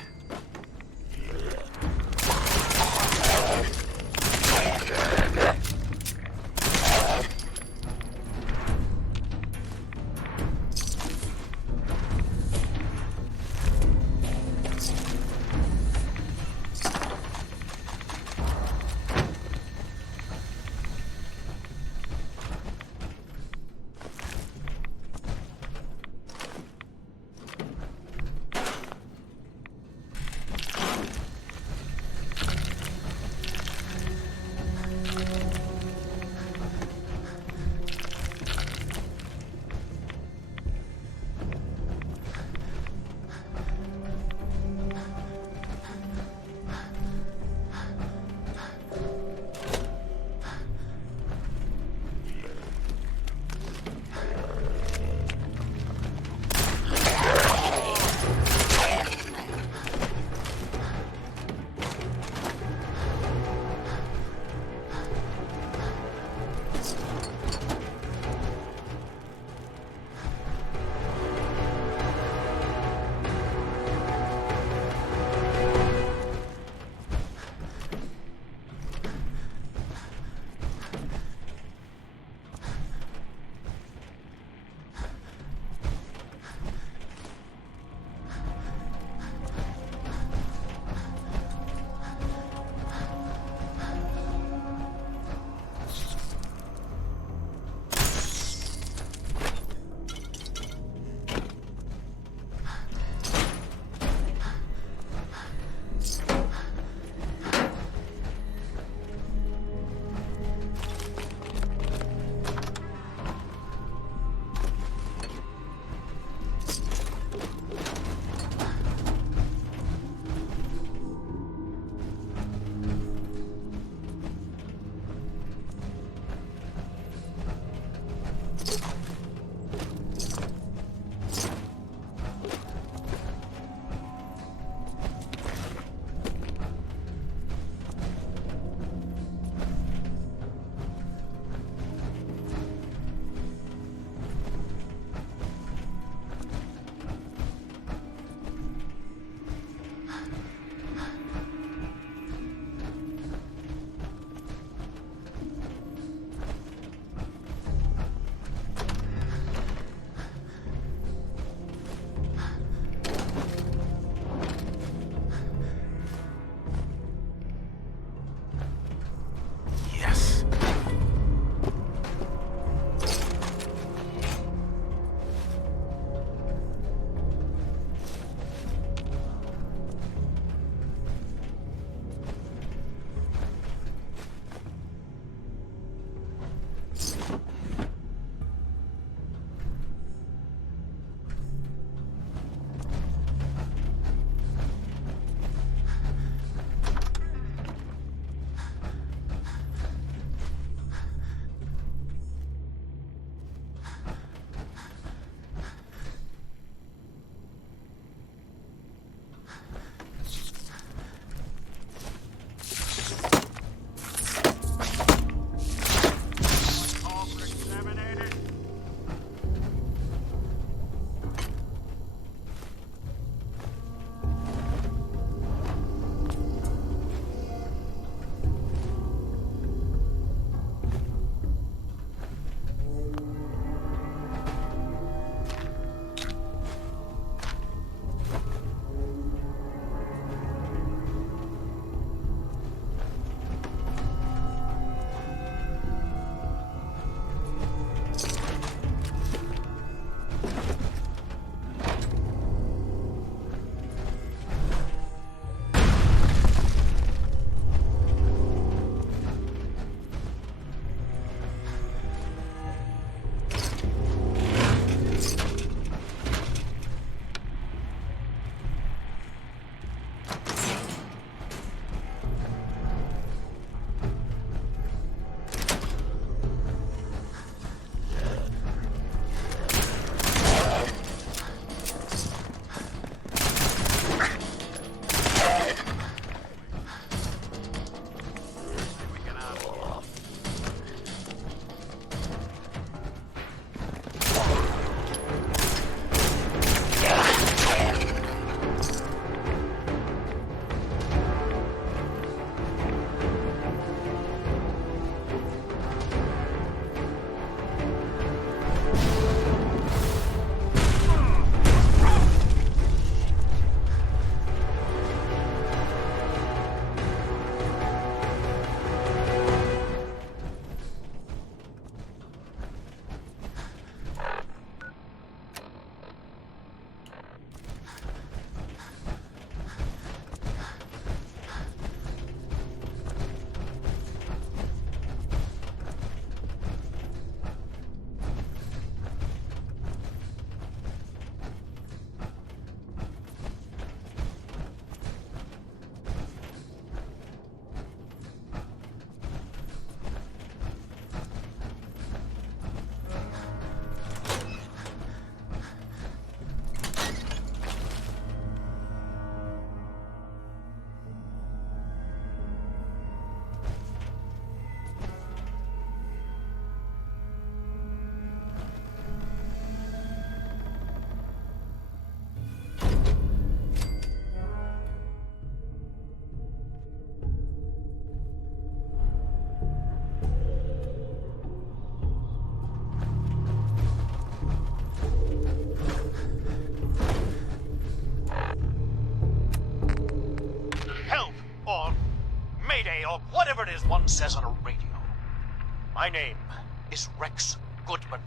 or whatever it is one says on a radio. My name is Rex Goodman.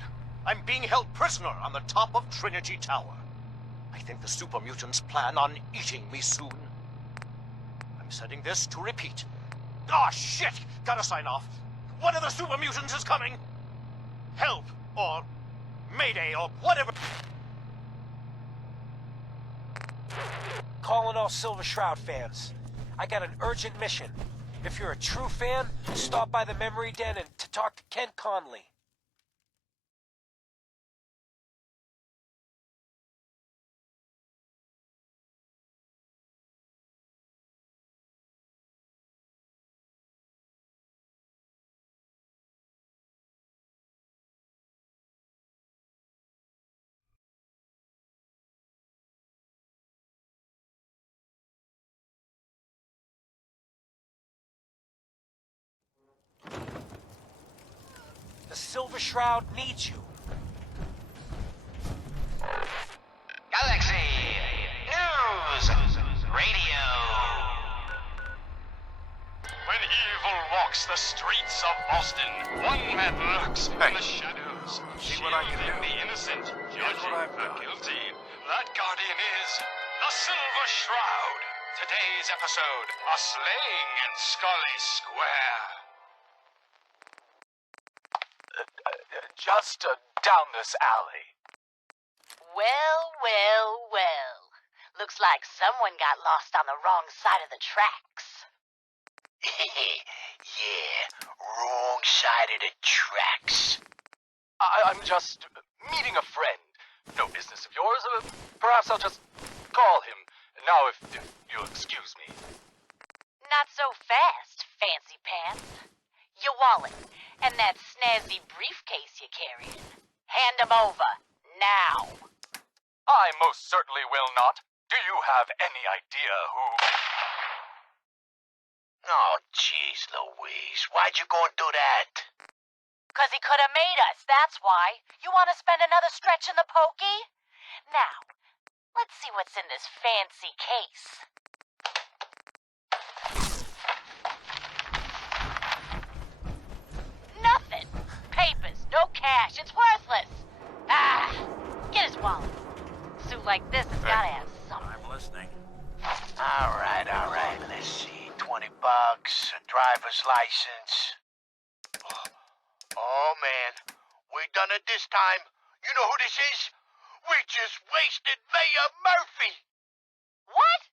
I'm being held prisoner on the top of Trinity Tower. I think the super mutants plan on eating me soon. I'm setting this to repeat. Ah, shit! Gotta sign off. One of the super mutants is coming! Help, or mayday, or whatever. Calling all Silver Shroud fans. I got an urgent mission. If you're a true fan, stop by the Memory Den and to talk to Kent Conley. The Silver Shroud needs you. Galaxy News Radio. When evil walks the streets of Boston, one man lurks in the shadows, shielding the innocent, judging the guilty. That guardian is the Silver Shroud. Today's episode, a slaying in Scully Square. Just down this alley. Well, well, well. Looks like someone got lost on the wrong side of the tracks. Yeah, wrong side of the tracks. I'm just meeting a friend. No business of yours. Perhaps I'll just call him. Now, if you'll excuse me. Not so fast, fancy pants. Your wallet and that snazzy briefcase you're carrying. Hand them over, now. I most certainly will not. Do you have any idea who... Oh, jeez Louise, why'd you go and do that? 'Cause he could have made us, that's why. You want to spend another stretch in the pokey? Now, let's see what's in this fancy case. Nothing. Papers, no cash, it's worthless. Ah, get his wallet. A suit like this has gotta have something. I'm listening. All right, let's see. $20, a driver's license. Oh, man. We done it this time. You know who this is? We just wasted Mayor Murphy. What?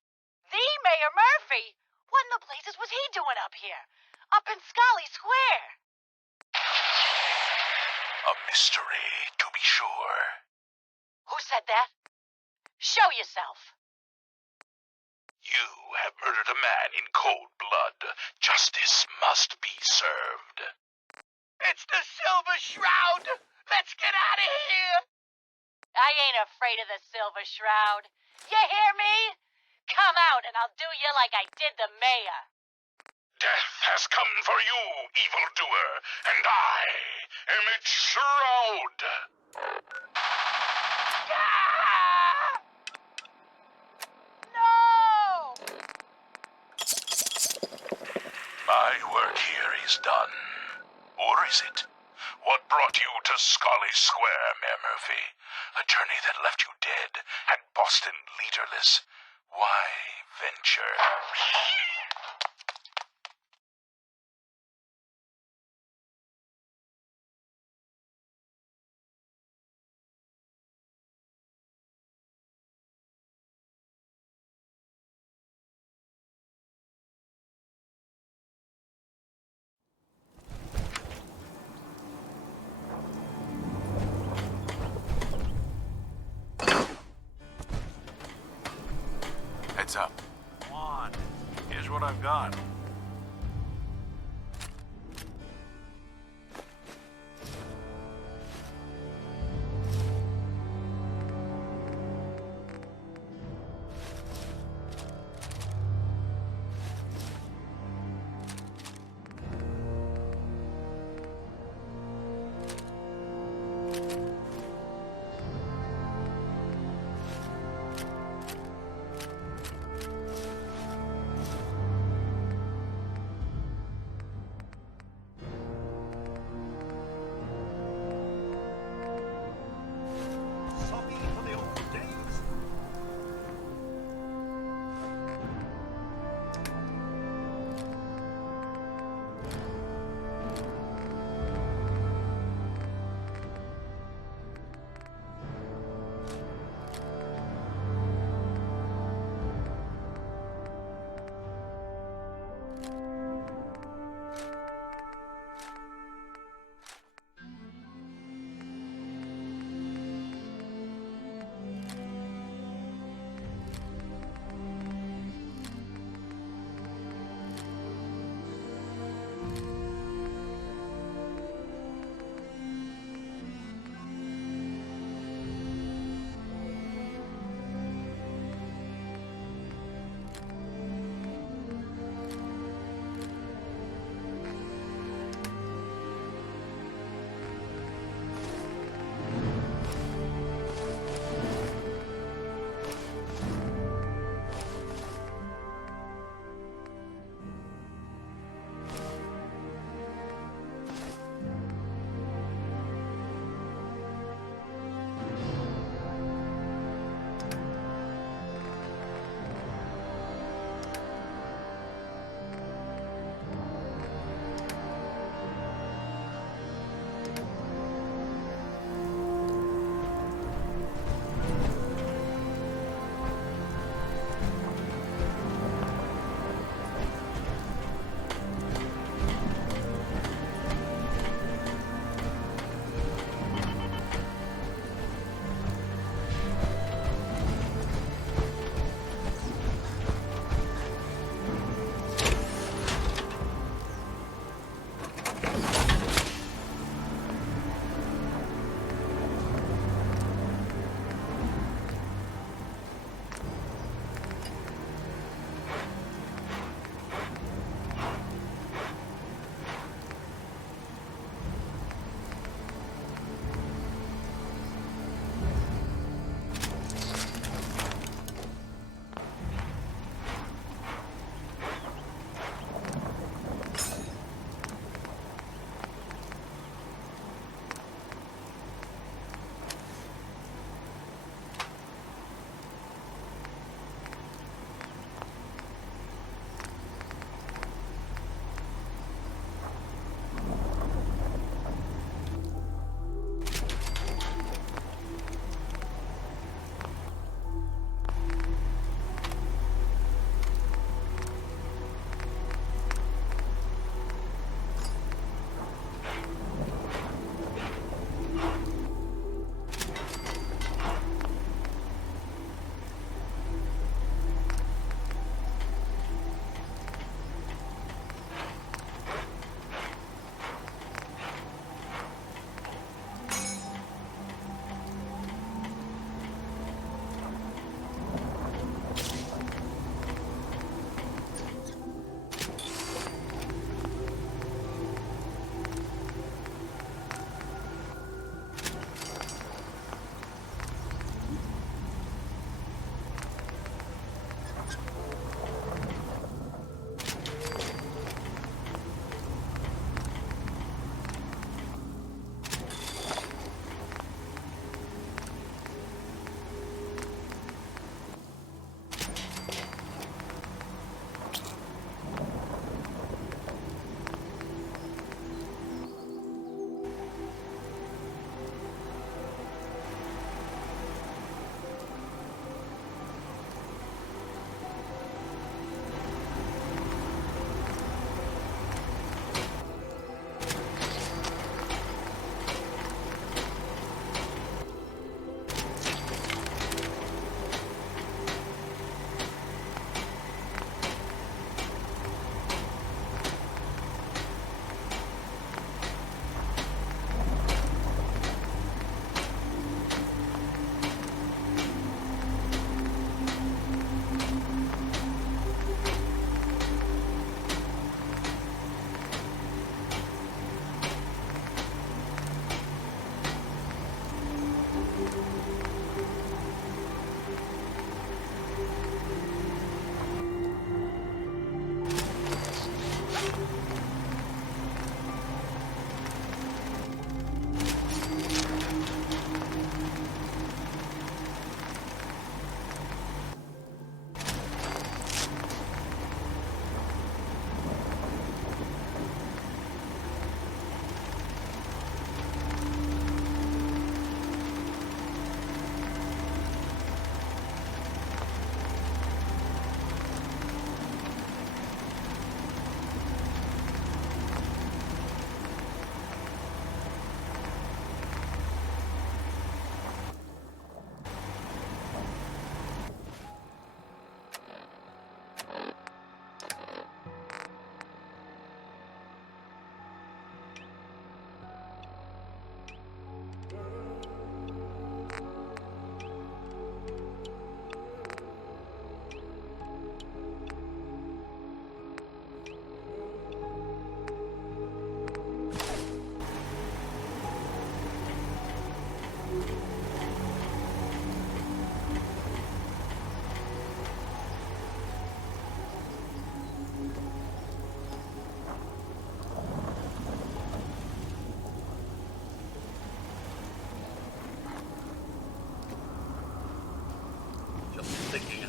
The Mayor Murphy? What in the blazes was he doing up here? Up in Scully Square? A mystery, to be sure. Who said that? Show yourself. You have murdered a man in cold blood. Justice must be served. It's the Silver Shroud! Let's get out of here! I ain't afraid of the Silver Shroud. You hear me? Come out and I'll do you like I did the mayor. Death has come for you, evildoer, and I am its shroud. No! My work here is done. Or is it? What brought you to Scully Square, Mayor Murphy? A journey that left you dead and Boston leaderless. Why venture? Heads up. Come on. Here's what I've got.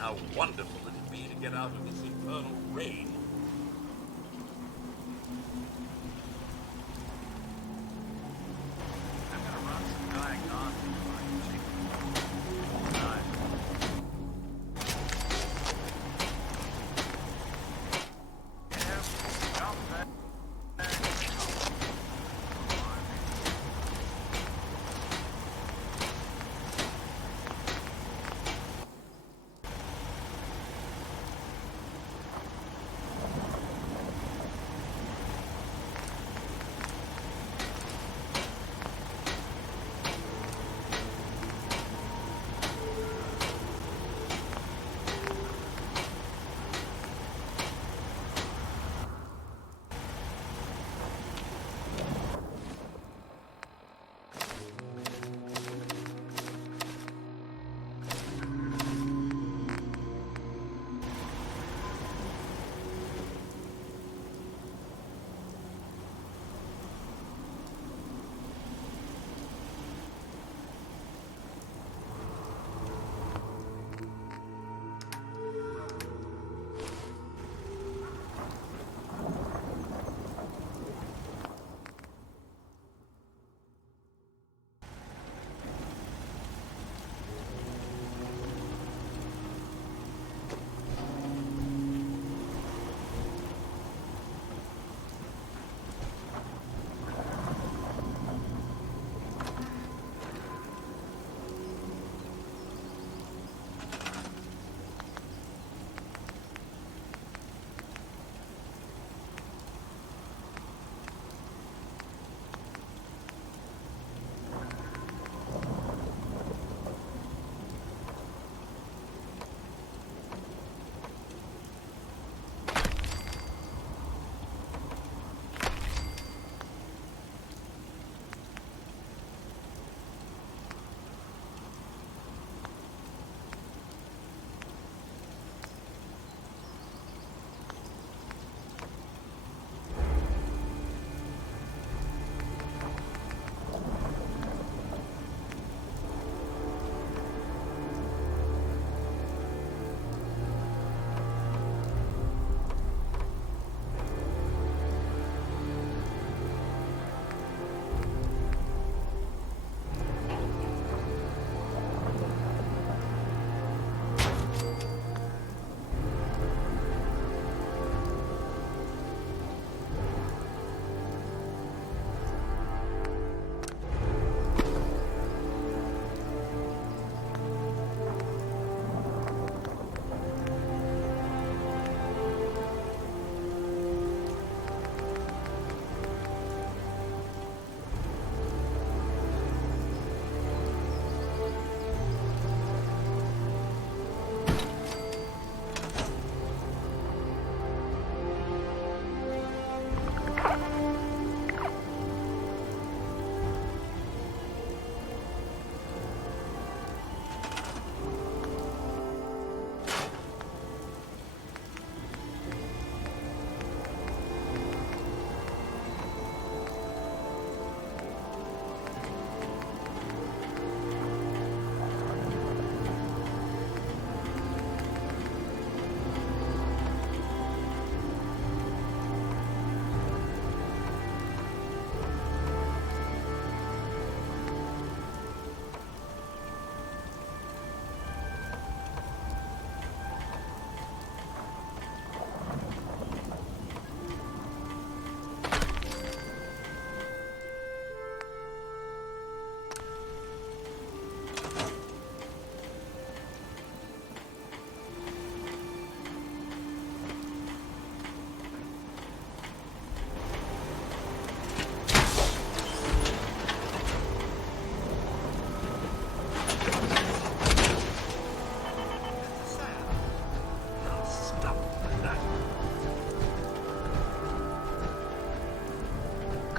how wonderful it'd be to get out of this infernal rain. I'm gonna run some diagnostics so I can check the time.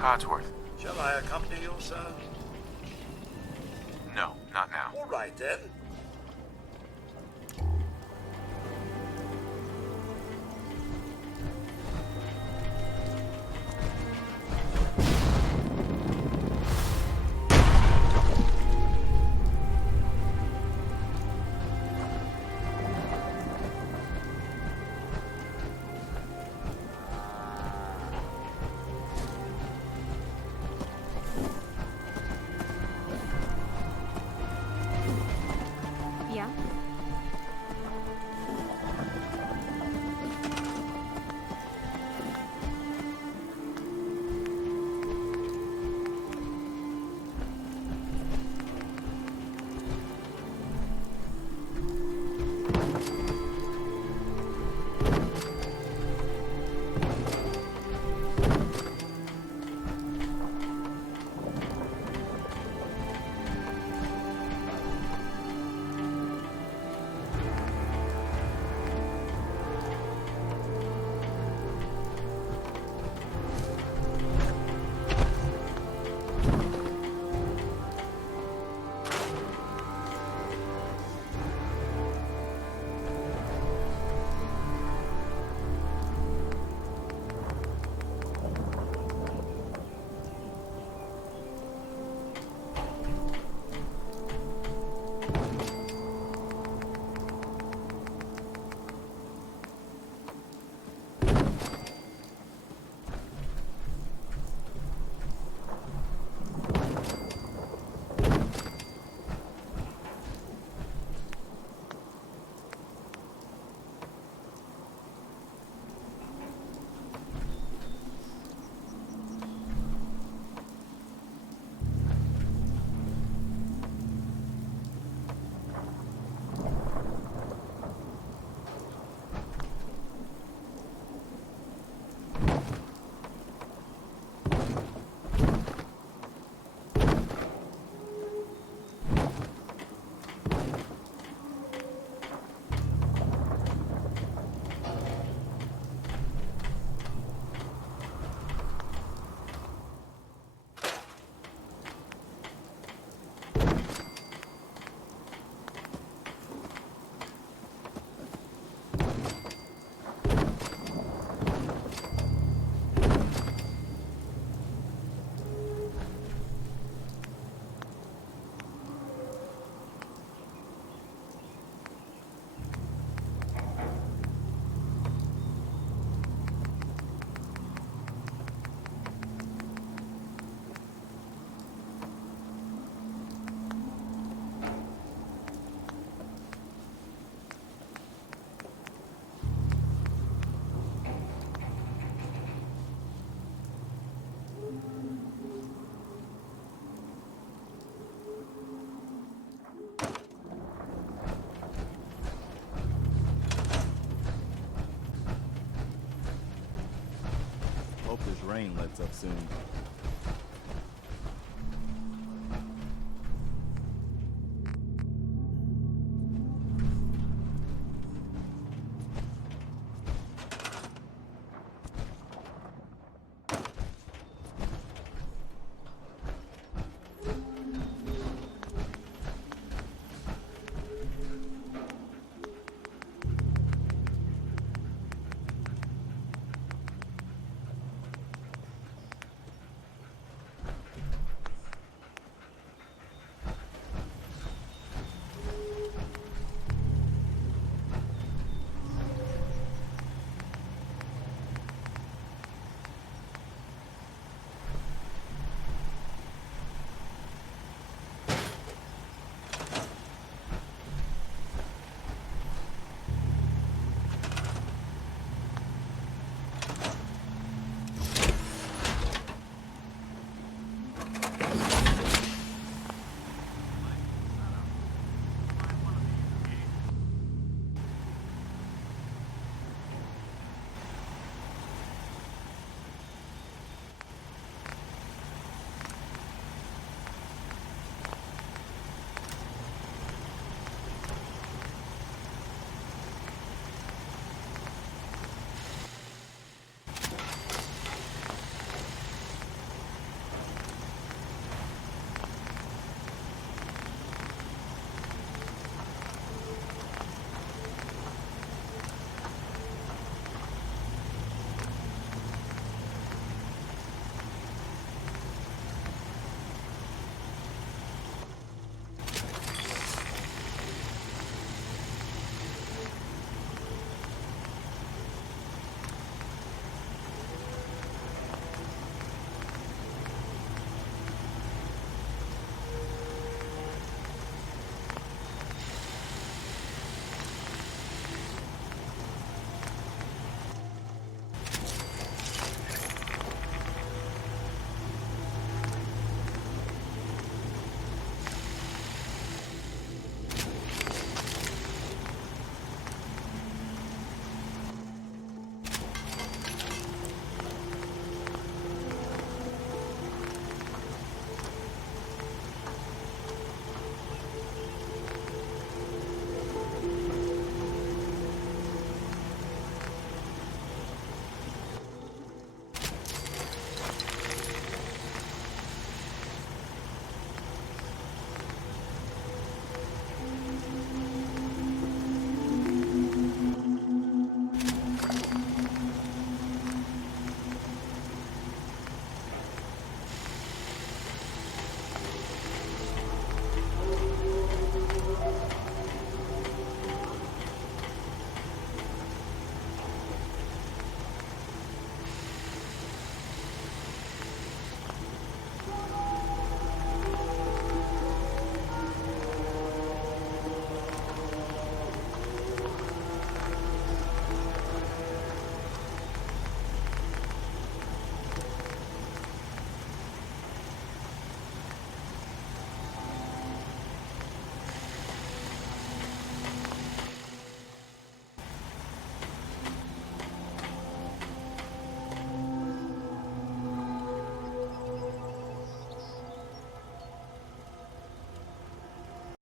Codsworth. Shall I accompany you, sir? No, not now. All right, then. drain lets up soon.